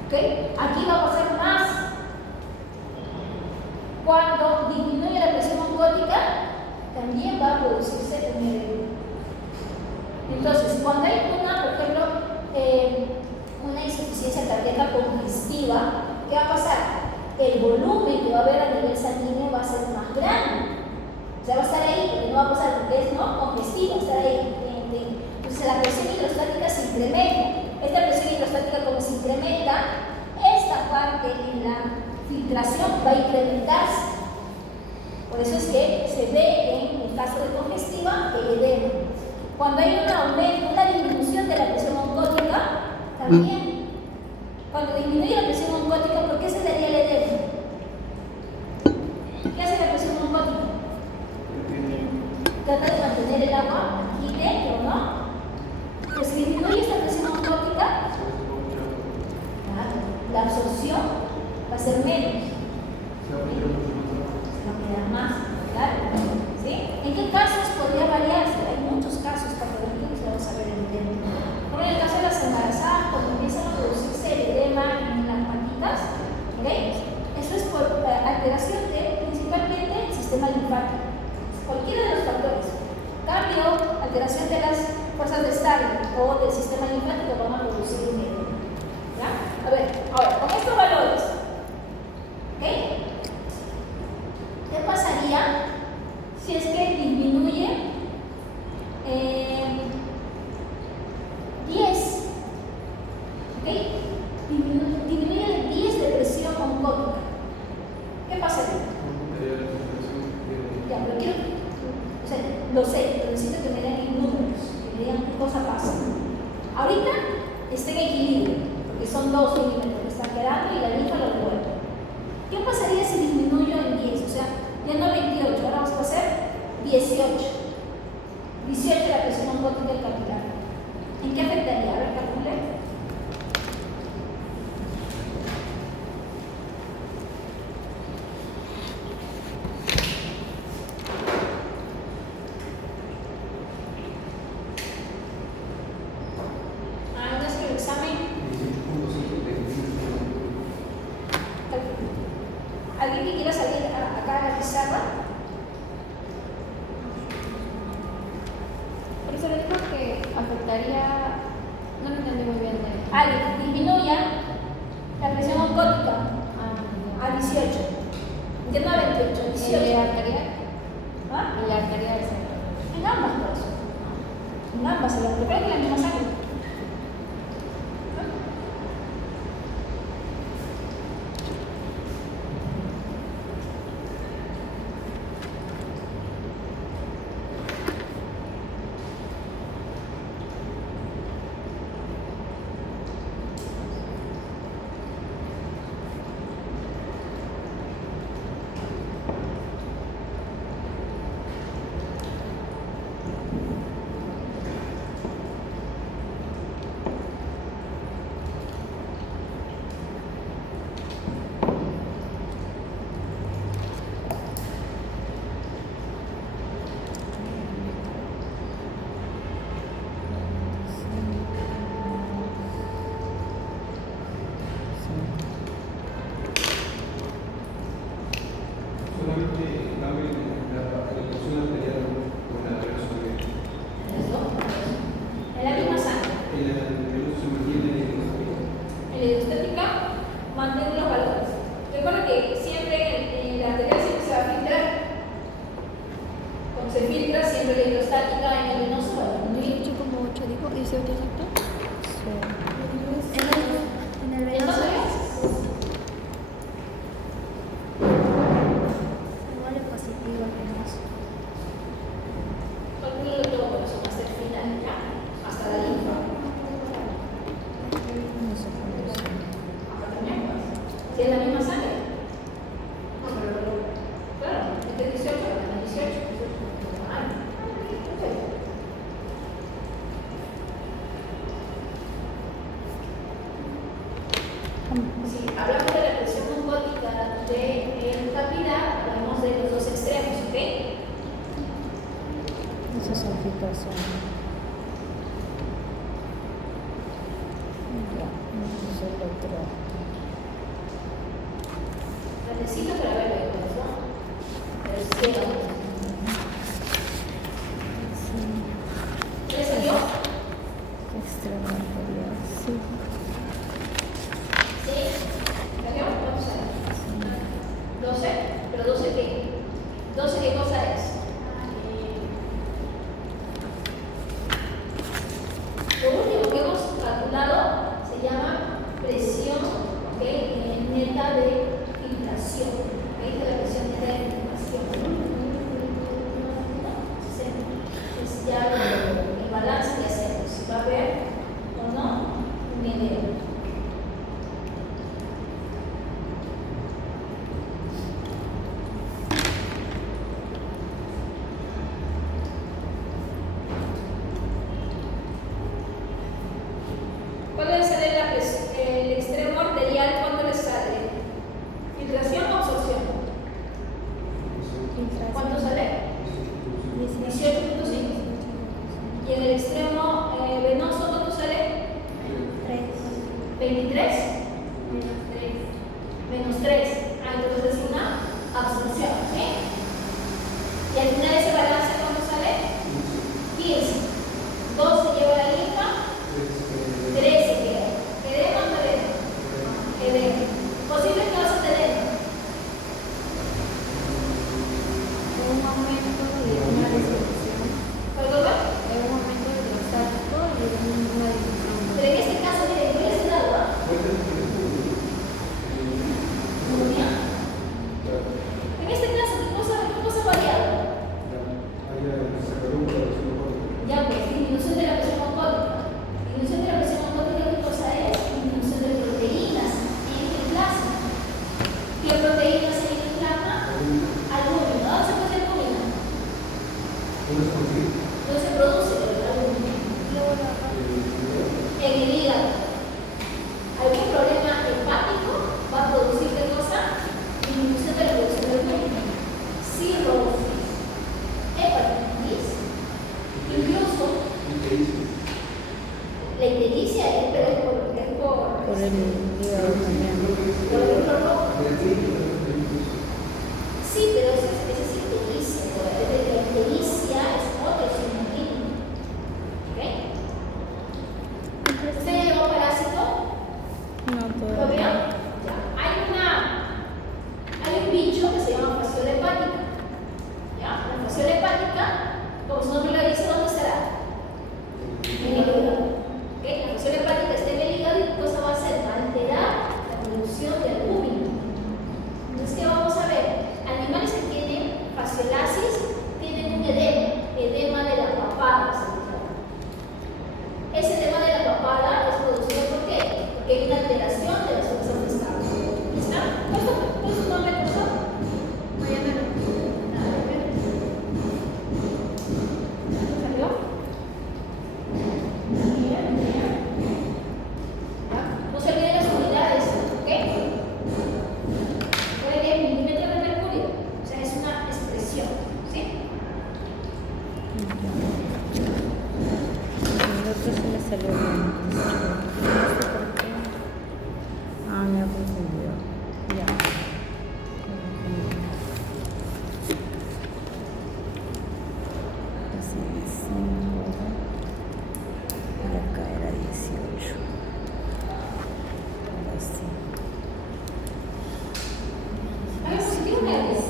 ¿ok? Aquí va a pasar más. Cuando disminuye la presión oncótica, también va a producirse un edema. Entonces, cuando hay una, por ejemplo, una insuficiencia cardíaca congestiva, ¿qué va a pasar? El volumen que va a haber a nivel sanguíneo va a ser más grande. O sea, va a estar ahí, porque no va a pasar, porque es no congestiva, va a estar ahí. Entonces, la presión hidrostática se incrementa. Esta presión hidrostática, como se incrementa, esta parte en la filtración va a incrementarse. Por eso es que se ve en el caso de congestiva el edema. Cuando hay un aumento, una disminución de la presión oncótica, también, cuando disminuye la presión oncótica, ¿por qué se daría el edema? ¿Qué hace la presión oncótica? Trata de mantener el agua aquí dentro, ¿no? Pero si disminuye esta presión oncótica, la absorción va a ser menos. Se va a quedar más, claro. ¿Sí? ¿En qué casos podría variarse? Hay muchos casos patológicos que vamos a ver en el tema. Como en el caso de las embarazadas, cuando empiezan a producirse el edema en las patitas, ¿ok? Eso es por alteración de principalmente el sistema linfático. Cualquiera de los factores. Cambio, alteración de las fuerzas de Starling o del sistema linfático van a producir un edema. ¿Ya? A ver, ahora, con estos valores, ¿ok? ¿Qué pasaría si es que disminuye 10? ¿Ok? Disminuye el 10 de presión oncótica. ¿Qué pasaría? Ya, pero quiero, o sea, lo sé, pero necesito que me den en números, que me digan qué cosa pasa. Ahorita está en equilibrio, porque son 2 milímetros que están quedando y la linfa lo devuelve. ¿Qué pasaría si disminuyo en 10? O sea, ya no 28, ahora vamos a hacer 18. 18 la presión oncótica del capilar. ¿En qué afectaría? A ver, calcule. ¿Alguien que quiera salir acá a la pizarra? Por eso le digo que afectaría, no lo entendí muy bien. Disminuya la presión oncótica a 18. Ya no a 28, 18. ¿Y la arterial? ¿Ah? ¿Y la arterial? En ambas cosas. En ambas, se la prepara en la misma sangre. se filtra siempre la hidrostática en el venoso va a disminuir. 8,8 dijo, 18 exacto. Sí. En el venoso igual es positivo el venoso. Calculo todo por eso hasta el final, ¿ya? Hasta la linfa. No sé cuántos son. Hasta terminar. Si es la misma sangre. Claro, este es 18, acá 18. Ay, perfecto. Si hablamos de la presión osmótica de capilar, hablamos de los dos extremos, ¿ok? Esas son fitas son. Ya, ese es el otro. Lo necesito para verlo después, ¿no? Pero es ciego. Sí. ¿Ya le salió? Extremo anterior, sí. ¿Sí? ¿Salió? ¿Cuánto sale? 12. ¿Pero 12 qué? 12 qué cosa es? Lo último que hemos calculado se llama presión, ¿ok? Neta de filtración. Ahí está la presión neta de filtración. Sí. Es ya el balance que hacemos. Si va a haber o no un edema. ¿Cuál debe ser el extremo arterial? ¿Cuánto le sale? ¿Filtración o absorción? ¿Cuánto sale? 18.5. ¿Y en el extremo venoso cuánto sale? 23. Menos 3. Ah, entonces es una absorción, ¿sí? Y al final ese balance cuánto sale? 15. 2 se lleva la linfa. 13 queda. ¿Edema o no edema? Edema. ¿Posibles causas de edema? Un aumento de una disminución. ¿Perdón? Un aumento de hidrostático y una disminución. Pero en este caso, miren, ¿cuál es el agua? ¿Neumonía? En este caso, ¿qué cosa ha variado? Ya, pues, disminución de la presión osmótica. Disminución de la presión osmótica, ¿qué cosa es? Disminución de proteínas en el plasma. ¿Qué proteínas hay en el plasma? Albúmina. ¿Dónde se produce albúmina? No se produce albúmina. En el hígado. ¿Algún problema hepático va a producir qué cosa? Disminución de la producción de albúmina. Cirrosis, hepatitis, incluso la ictericia es, pero es por Por el hígado también. por el glóbulo rojo. Sí, pero esa es ictericia. La ictericia es otro signo clínico. ¿Ok? ¿Usted llevó parásito? No, ¿Lo todavía. veo? Ya. Hay un bicho que se llama fasciola hepática. ¿Ya? La fasciola hepática, como su nombre lo dice, ¿dónde estará? En el hígado. ¿Ok? La fasciola hepática está en el hígado y ¿qué cosa va a hacer? Va a alterar la producción de albúmina. Entonces, ¿qué vamos a ver? Animales que tienen fasciolasis tienen un edema de la papada, se llama. Ese edema de la papada es producido ¿por qué? Porque hay una alteración de las fuerzas gestables. ¿Está? ¿Cuál es su nombre, profesor? Mariana. ¿Salió? Bien, bien. ¿Ya? No se olviden las unidades, ¿ok? Puede ver milímetros de mercurio. O sea, es una expresión, ¿sí? El otro sí me salió bien. No sé por qué. Ah, me ha confundido. Ya. Así 5. Y acá era 18. Ahora sí. ¿Hay positivo o negativo?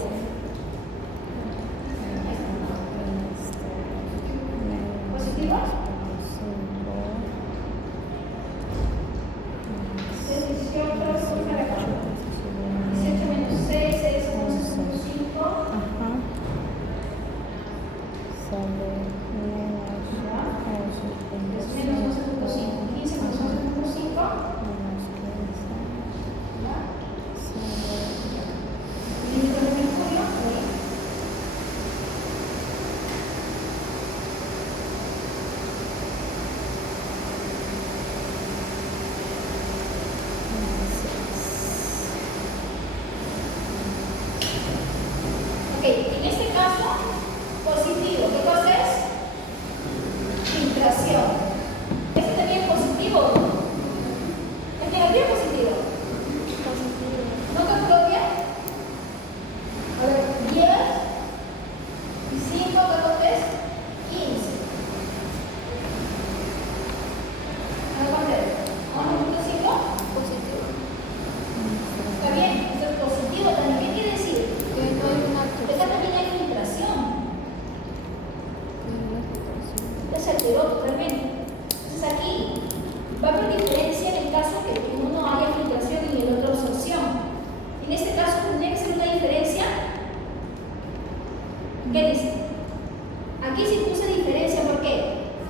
sale menos Es menos 11.5. 15 menos 11.5. menos 15 ¿Ya? sale Límite de mercurio. Ok, en este caso, positivo. ¿Qué cosa es? Filtración. ¿Este también es positivo? ¿Es negativo o positivo? ¿No calculó bien? A ver, 10 y 5, ¿cuánto es? 15. ¿Cuánto es? 1.5. Positivo. Está bien, eso es positivo también. ¿Qué quiere decir? Que no hay una Acá también hay filtración. filtración. Ya se alteró totalmente. Entonces aquí va a haber diferencia en el caso que en uno haya filtración y en el otro absorción. En este caso tendría que ser una diferencia. ¿Qué dice? Aquí sí puse diferencia, ¿por qué?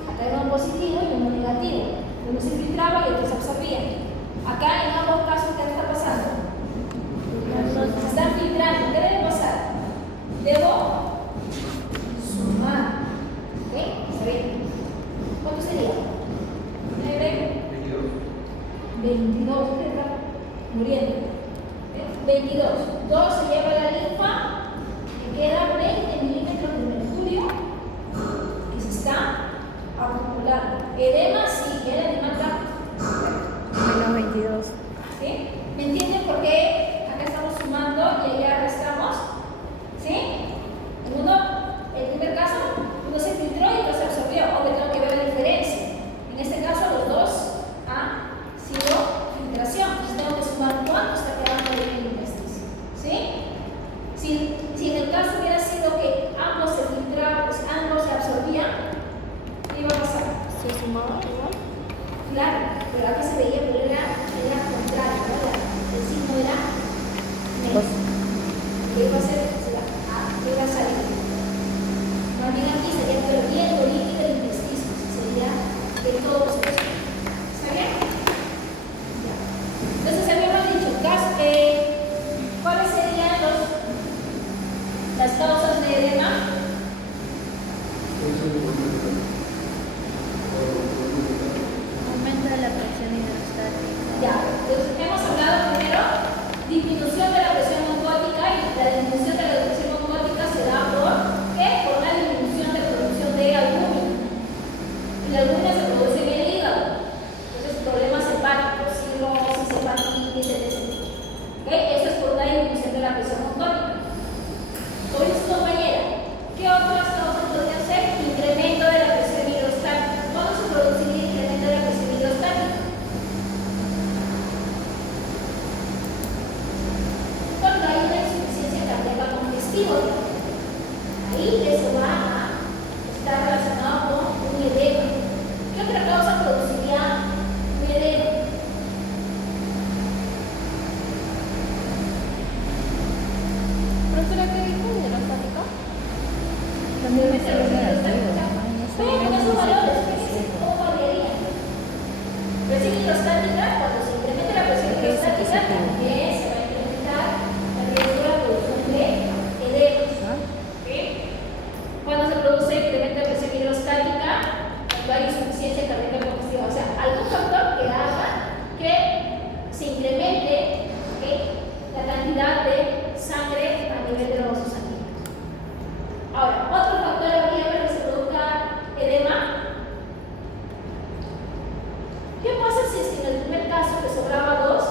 Acá era uno positivo y uno negativo. Uno se filtraba y otro se absorbía. Acá en ambos casos, ¿qué está pasando? Se están filtrando. ¿Qué debe pasar? Debo sumar. ¿Ok? Está bien. ¿Cuánto sería? 9, 22. ¿Qué está muriendo? 22. 2 se lleva la linfa. Y queda 20 milímetros de mercurio que se está acumulando. Edema, sí, el edema está. menos 22. ¿Sí? ¿Me entienden por qué acá estamos sumando y allá restamos? ¿Sí? En uno, el primer caso, uno se filtró y otro se absorbió. Obvio, tengo que ver la diferencia. En este caso, los dos han sido filtración. Entonces tengo que sumar cuánto está quedando de mi intersticio. ¿Sí? Si en el caso hubiera sido que ambos se filtraban, pues ambos se absorbían, ¿qué iba a pasar? ¿Se sumaba igual? Claro, pero aquí se veía, pero era contrario, ¿verdad? El signo era menos. ¿Qué iba a hacer? ¿Qué iba a salir? Más bien aquí estaría perdiendo líquido del intestino, sería de todos estos. ¿Está bien? Ya. Entonces habíamos dicho, ¿cuáles serían las causas de edema? Aumento de la presión hidrostática. Ya, entonces hemos hablado primero disminución de la presión oncótica y la disminución de la presión oncótica se da por ¿qué? Por una disminución de producción de albúmina. Y la albúmina se produce en el hígado. Entonces problemas hepáticos, cirrosis, hepatitis, etc. ¿Ok? Eso es por una disminución de la presión oncótica. Como dice su compañera, ¿qué otras causas podrían ser? Incremento de la presión hidrostática. ¿Cuándo se produciría el incremento de la presión hidrostática? Cuando hay una insuficiencia cardíaca congestiva. Ahí eso va a estar relacionado con un edema. ¿Qué otra causa produciría un edema? ¿Profesora, qué dijo? ¿Hidrostática? También me sale negativo. Voy a poner esos valores, fíjense cómo variarían. Presión hidrostática, cuando se incrementa la presión hidrostática, también se va a incrementar el riesgo de la producción de edemas. ¿Ok? Cuando se produce incremento de presión hidrostática, cuando hay insuficiencia cardíaca congestiva, o sea, algún factor que haga que se incremente, ¿ok?, la cantidad de sangre a nivel de los vasos sanguíneos. Ahora, otro factor habría que se produzca edema. ¿Qué pasa si es que en el primer caso que sobraba 2,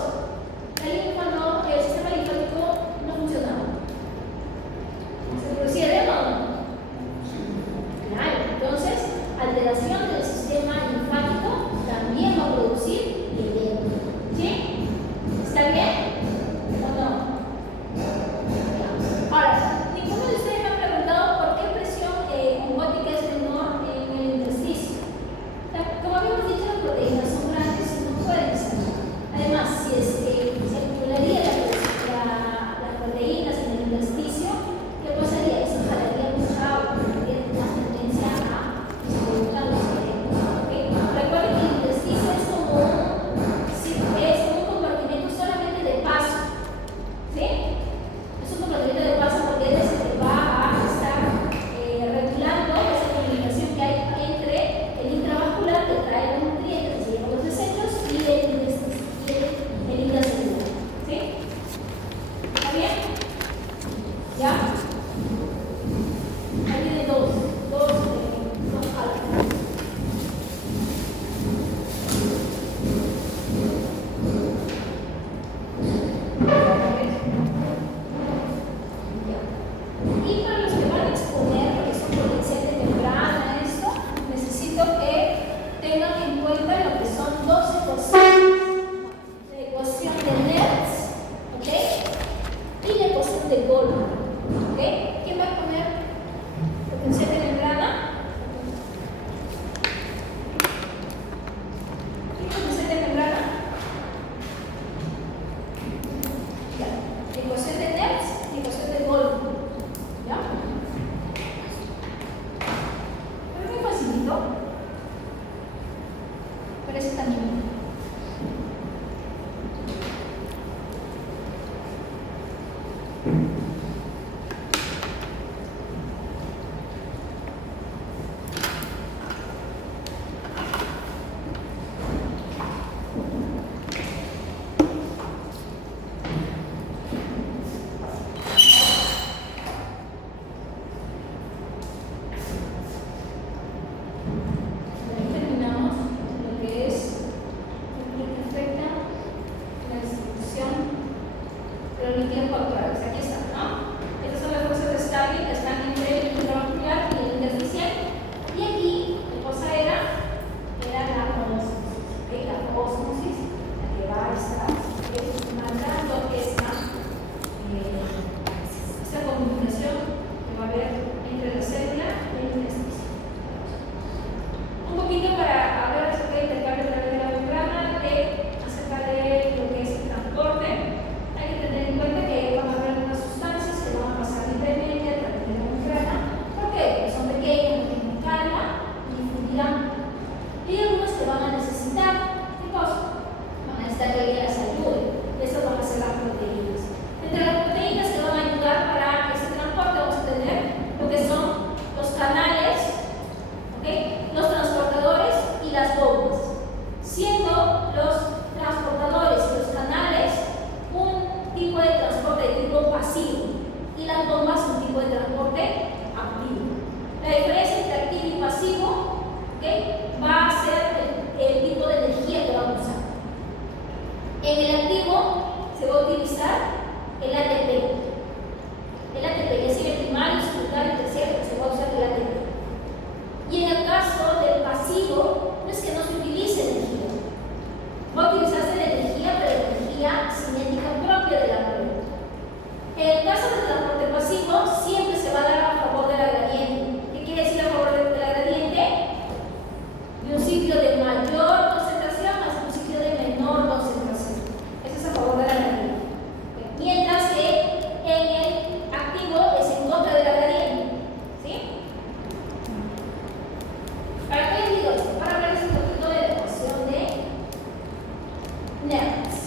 la linfa no En el activo se va a utilizar el ATP. El ATP, ya sea primario, secundario, terciario, se va a usar el ATP. Y en el caso del pasivo, no es que no se utilice energía. Va a utilizarse la energía, pero la energía cinética propia de la rueda. En el caso del transporte pasivo, siempre se va a dar a favor de la gradiente. ¿Qué quiere decir a favor de la gradiente? De un sitio de mayor concentración a un sitio de menor concentración. Eso es a favor de la gradiente. Mientras que en el activo es en contra de la gradiente. ¿Sí? ¿Para qué digo esto? Para hablarles un poquito de la ecuación de Nernst.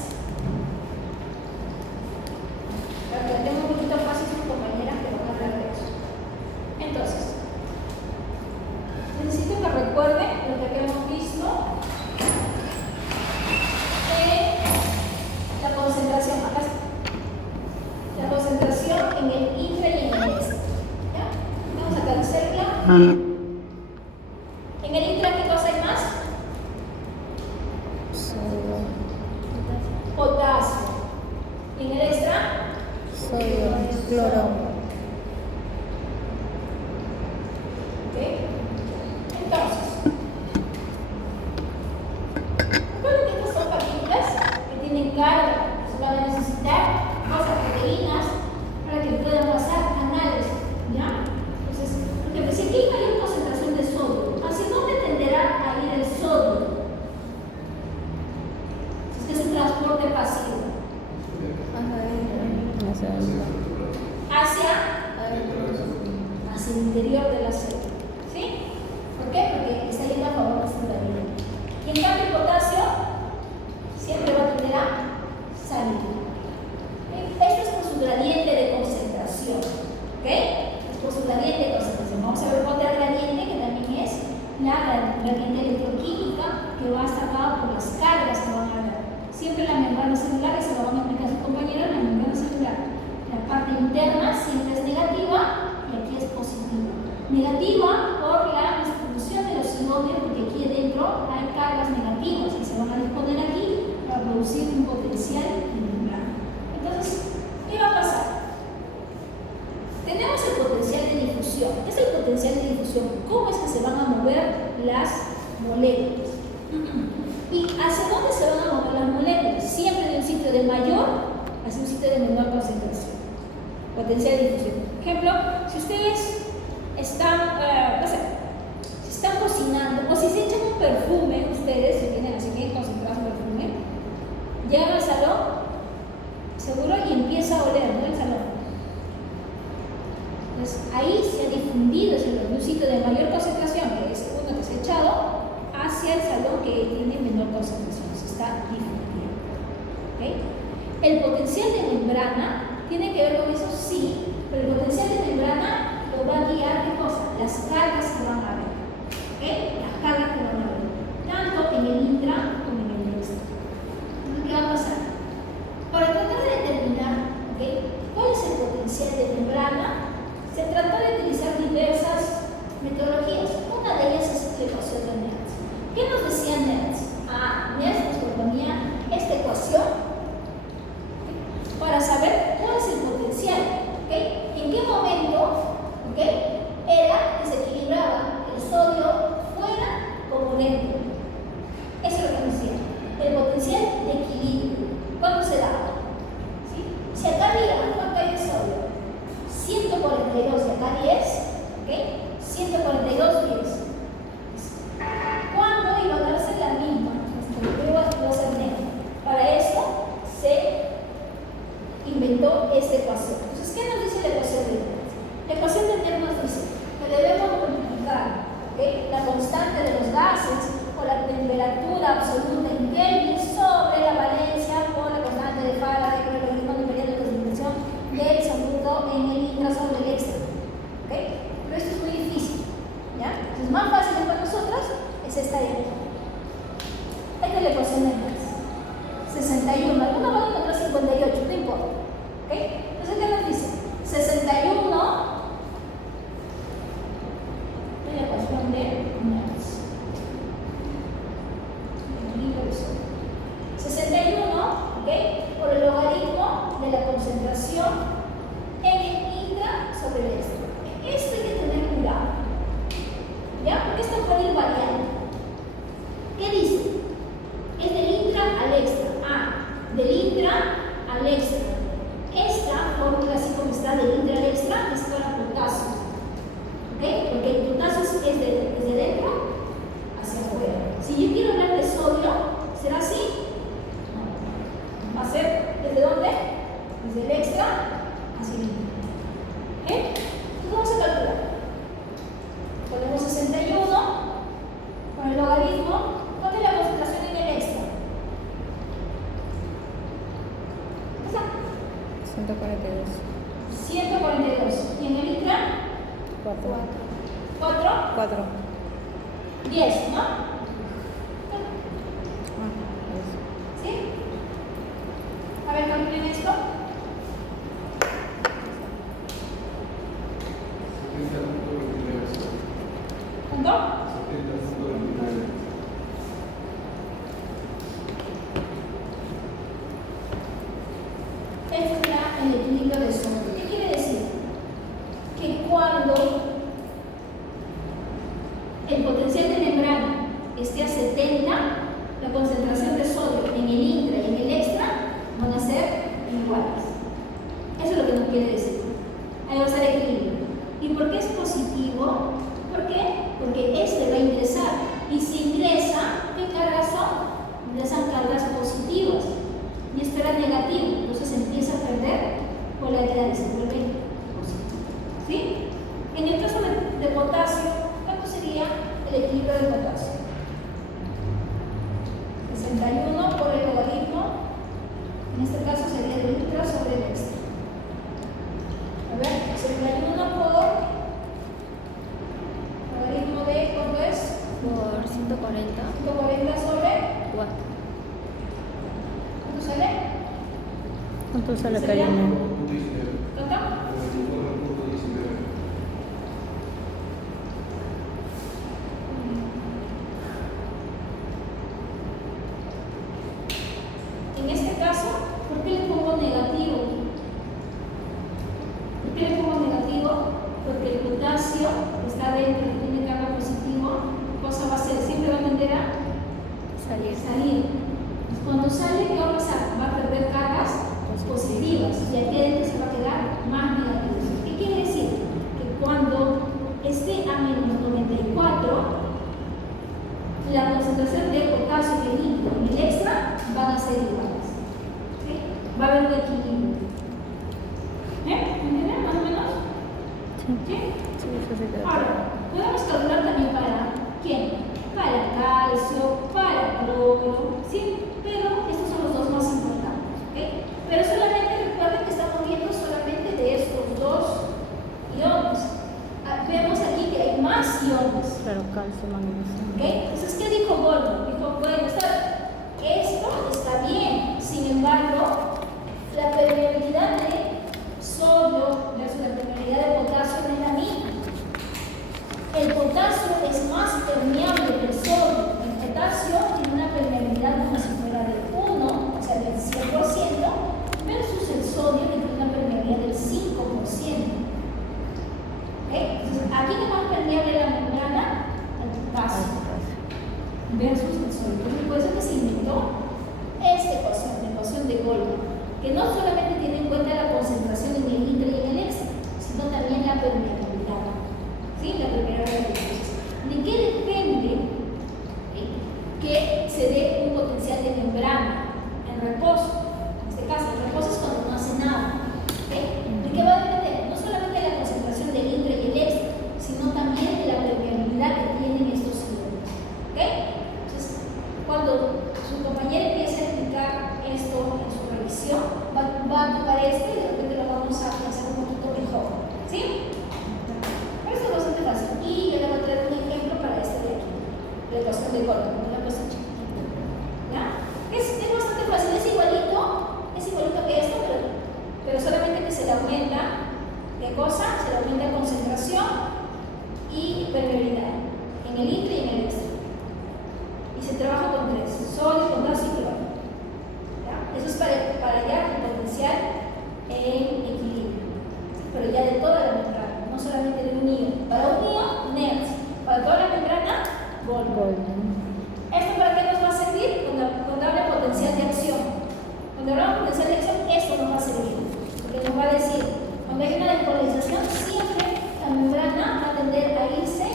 Para que tenga un poquito fácil sus compañeras que van a hablar de eso. Entonces, necesito que recuerden lo que hemos visto de la concentración. Acá está. La concentración en el intra y en el extra. ¿Ya? Vamos a cancelarla. En el intra, ¿qué cosa hay más? Sodio. Potasio. Y en el extra, Sodio. Cloro. ¿ok? Entonces, recuerden que estas son partículas que tienen carga, se van a necesitar cosas, proteínas, para que puedan pasar canales, ¿ya? Entonces, por ejemplo, si aquí hay mayor concentración de sodio, ¿hacia dónde tenderá a ir el sodio? Si es que es un transporte pasivo. Hacia el interior de la célula. ¿Sí? ¿Por qué? Porque está yendo a favor de esta gradiente. Y en cambio el potasio siempre va a tender a salir. Esto es por su gradiente de concentración. ¿Ok? Es por su gradiente de concentración. Vamos a ver otra gradiente que también es la gradiente electroquímica que va sacada por las cargas que van a haber. Siempre la membrana celular, y se lo van a explicar a sus compañeros, la membrana celular. La parte interna siempre es negativa y aquí es positiva. Negativa por la distribución de los iones, porque aquí adentro hay cargas negativas que se van a disponer aquí para producir un potencial en membrana. Entonces, ¿qué va a pasar? Tenemos el potencial de difusión. ¿Qué es el potencial de difusión? ¿Cómo es que se van a mover las moléculas? ¿Y hacia dónde se van a mover las moléculas? Siempre de un sitio de mayor hacia un sitio de menor concentración. Potencial de difusión. Por ejemplo, si ustedes están, no sé, si están cocinando o si se echan un perfume, ustedes, si vienen así bien concentrados en perfume, llegan al salón, seguro, y empieza a oler, ¿no? El salón. Entonces, ahí se ha difundido ese olor de un sitio de mayor concentración, que es uno que se ha echado, hacia el salón que tiene menor concentración. Se está difundiendo. ¿Okay? El potencial de membrana tiene que ver con eso, sí, pero el potencial de membrana lo va a guiar, ¿qué cosa? Las cargas que van a haber. ¿Okay? Las cargas que van a haber. Tanto en el intra como en el extra. Entonces, ¿qué va a pasar? Para tratar de determinar, ¿okay?, cuál es el potencial de membrana, se trató de utilizar diversas metodologías. Una de ellas es la ecuación de Nernst. ¿Qué nos decía Nernst? Nernst nos proponía esta ecuación para saber cuál es el potencial, ¿okay? En qué momento, ¿okay?, era que se equilibraba el sodio fuera como dentro. Eso es lo que nos decía. El potencial de equilibrio. ¿Cuándo se da? ¿Sí? Si acá había, ¿cuánto hay de sodio? 142 y acá 10, ¿ok? 142, 10. ¿Cuándo iba a darse la misma? Iba a ser negro. Para eso se inventó esta ecuación. Entonces, ¿qué nos dice la ecuación de Nernst? La ecuación de Nernst nos dice que debemos multiplicar, ¿okay?, la constante de los gases o la temperatura absoluta en Kelvin sobre la valencia por la constante de Faraday por el logaritmo imperial de concentración del absoluto en el intra sobre el extra. ¿Okay? Pero esto es muy difícil, ¿ya? Entonces, más fácil para nosotros es esta idea. Esta es la ecuación de Nernst. 61. Algunos van a encontrar 58, no importa. ¿Ok? Entonces, ¿qué nos dice? 61 es la ecuación de Nernst. 61, ¿ok? 10, ¿no? Ah, eso. ¿Sí? A ver, calculen esto. 70.29. ¿Cuánto? 70.29. Este será el equilibrio de sodio. ¿Qué quiere decir? Que cuando el potencial de membrana esté a 70, la concentración de sodio en el intra y en el extra van a ser iguales. Eso es lo que nos quiere decir. Ahí va a ser equilibrio. ¿Y por qué es positivo? ¿Por qué? Porque este va a ingresar. Y si ingresa, ¿qué cargas son? Ingresan cargas positivas. Y esto era negativo. Entonces empieza a perder polaridades. Se vuelve positivo. ¿Sí? En el caso de potasio, ¿cuánto sería el equilibrio del potasio? 61 por el logaritmo. En este caso sería el intra sobre el extra. A ver, 61 por logaritmo de ¿cuánto es? Por 140. 140 sobre 4. ¿cuánto sale? ¿Cuánto sale, Sería- Karina? 1.19. ¿Cuánto? 94.19. En este caso, ¿por qué le pongo negativo? ¿Por qué le pongo negativo? Porque el potasio está dentro y tiene carga positivo, cosa va a ser, siempre va a tender a Salir. salir. Cuando sale, ¿qué va a pasar? Va a perder cargas positivas y aquí adentro se va a quedar más negativo. ¿Qué quiere decir? Que cuando esté a menos 94, la concentración de potasio y el intra y el extra van a ser iguales. ¿Sí? Va a haber un equilibrio. ¿Entienden más o menos? Sí. ¿Sí? Sí, eso se queda claro. Ahora, podemos calcular también para ¿quién? Para calcio, para cloro, ¿sí? Pero estos son los dos más importantes, ¿ok? Pero solamente recuerden que estamos viendo solamente de estos dos iones. Vemos aquí que hay más iones. Claro, calcio, magnesio. ¿Ok? Entonces, ¿qué dijo Goldman? Dijo, bueno, esto está bien, sin embargo, la permeabilidad de sodio versus la permeabilidad de potasio no es la misma. El potasio es más permeable que el sodio. El potasio tiene una permeabilidad como si fuera del 1, o sea, del 100%, versus el sodio que tiene una permeabilidad del 5%. ¿Ok? Entonces, aquí es más permeable la membrana al potasio versus el sodio. Entonces, por eso que se inventó esta ecuación, la ecuación de Goldman, que no solamente tiene en cuenta la concentración en el intra y en el extra, sino también la permeabilidad. ¿Sí? La permeabilidad. ¿De qué depende que se dé un potencial de membrana en reposo? En este caso, el reposo es cuando no hace nada. ¿Ok? ¿De qué va a depender? No solamente de la concentración del intra y el extra, sino también de la permeabilidad que tienen estos iones. ¿Ok? Entonces, cuando su compañero empiece a explicar esto en su revisión, va a tocar esto y de repente lo vamos a hacer un poquito mejor. ¿Sí? Pero esto es bastante fácil. Y yo le voy a traer un ejemplo para este de aquí. La ecuación de Goldman, una cosa chiquitita. ¿Ya? Es bastante fácil, es igualito que esto, pero solamente que se le aumenta, ¿qué cosa? Se le aumenta concentración y permeabilidad en el intra y en el extra. Y se trabaja con tres: sodio, potasio y cloro. ¿Ya? Eso es para hallar el potencial en equilibrio, pero ya de toda la membrana, no solamente de un ion. Para un ion, NERS. Para toda la membrana, Goldman. Golden. ¿Esto para qué nos va a servir? Cuando habla de potencial de acción. Cuando hablamos de potencial de acción, esto nos va a servir. Porque nos va a decir, cuando hay una despolarización, siempre la membrana va a tender a irse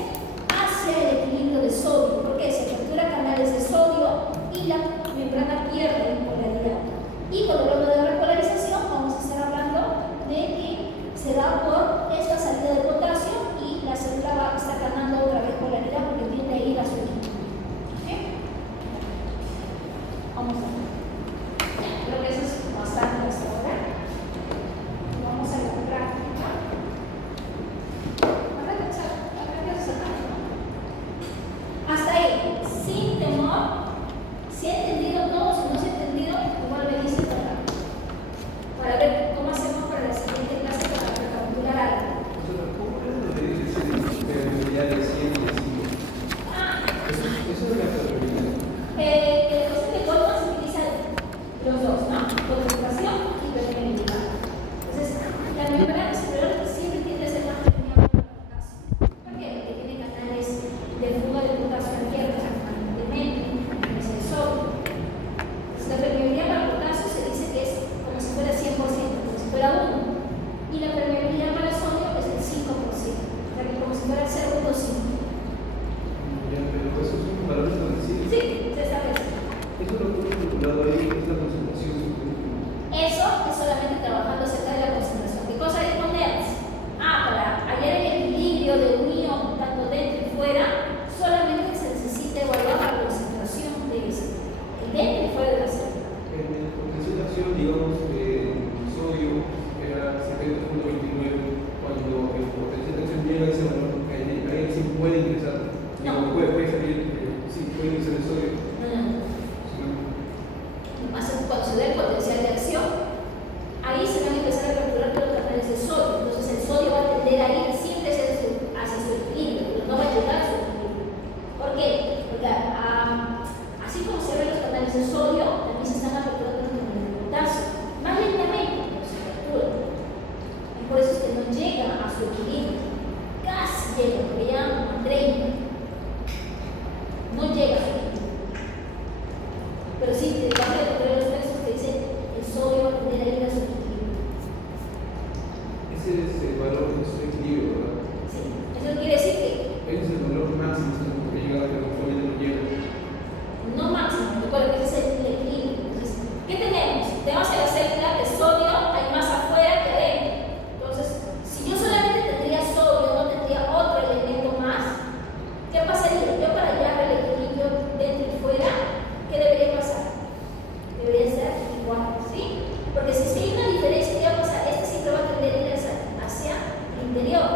hacia el equilibrio de sodio. Porque se captura canales de sodio y la membrana pierde polaridad. Y cuando hablamos de repolarización, vamos a estar hablando de que se da por esta salida de potasio y la célula va a estar ganando otra vez polaridad porque tiende a ir a su equilibrio. ¿Ok? Vamos a ver. Creo que eso es bastante puede salir, sí, puede iniciar el sodio. Cuando se dé el potencial de acción, ahí se van a empezar a capturar todos los canales de sodio. Entonces el sodio va a tender a ir siempre hacia su equilibrio, pero no va a llegar a su equilibrio. ¿Por qué? Porque así como se ven los canales de sodio, también se están capturando los canales de potasio. Más lentamente, pero se capturan. Y por eso es que no llega a su equilibrio. Casi llega, porque ya a 30. No llega a su equilibrio. Pero sí, te vas a encontrar los textos que dicen el sodio va a tender a ir a su equilibrio. Ese es el valor de su equilibrio, ¿verdad? Sí. Eso quiere decir que Ese es el valor máximo que llega a que actualmente no llega. no máximo, recuerda que ese es el equilibrio. Entonces, ¿qué tenemos? Tenemos que la célula de sodio hay más afuera que adentro. Entonces, si yo solamente tendría sodio, no tendría otro elemento más, ¿qué pasaría? Yo para hallar el equilibrio dentro y fuera, ¿qué debería pasar? Debería ser igual, ¿sí? Porque si hay una diferencia, ¿qué va a pasar? Este siempre va a tender a ir hacia el interior.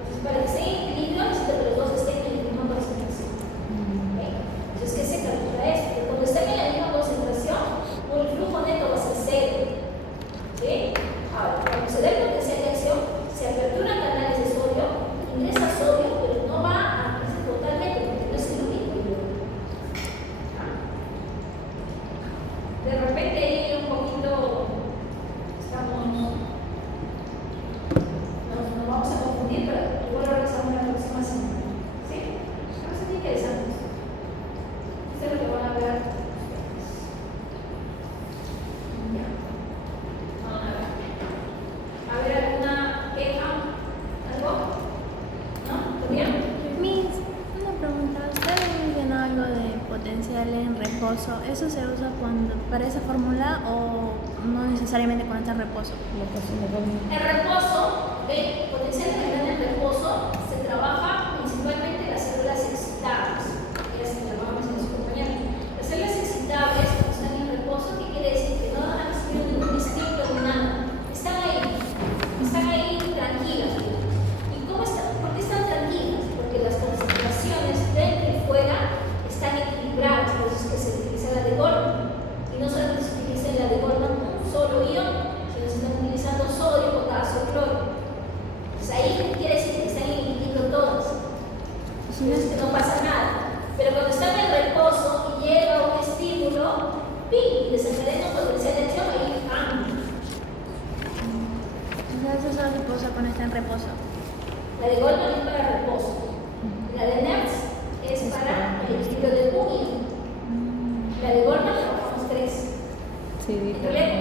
Entonces, para que esté en equilibrio, necesito que los dos estén en la misma concentración. ¿Ok? Entonces, ¿qué se calcula esto? Que cuando estén en la misma concentración, el flujo neto va a ser cero. ¿Sí? Ahora, cuando se dé el potencial de acción, se aperturan canales de sodio, ingresa sodio, pero no va a crecer totalmente, porque no es el único. De repente ahí un poquito nos vamos a confundir, pero igual lo revisamos la próxima semana. ¿Sí? Me parece muy interesante. Esto es lo que van a ver ustedes. Ya. A ver, ¿alguna queja? ¿Algo? ¿No? ¿Todo bien? Miss, una pregunta. Usted mencionó algo de potencial en reposo. ¿Eso se usa para esa fórmula o no necesariamente cuando está en reposo? El reposo, el potencial de membrana en reposo, se trabaja principalmente en las células excitables. Ya se lo vamos a mencionar su compañero. Las células excitables, cuando están en reposo, ¿qué quiere decir? Que no han recibido ningún estímulo ni nada. Están ahí tranquilas. ¿Y cómo están? ¿Por qué están tranquilas? Porque las concentraciones dentro y fuera están equilibradas, por eso es que se utiliza la de Goldman. Y no solamente se utiliza la de Goldman un solo ion, sino se están utilizando sodio, potasio, cloro. Entonces ahí quiere decir que están en equilibrio todas. Entonces que no pasa nada. Pero cuando están en reposo y llega un estímulo, ¡pim! Y desencadena un potencial de acción, ahí cambia. Entonces eso solo se puede usar cuando está en reposo. La de Goldman es para reposo. La de Nertz es para el equilibrio del ion. La de Goldman trabajamos 3. Sí, En realidad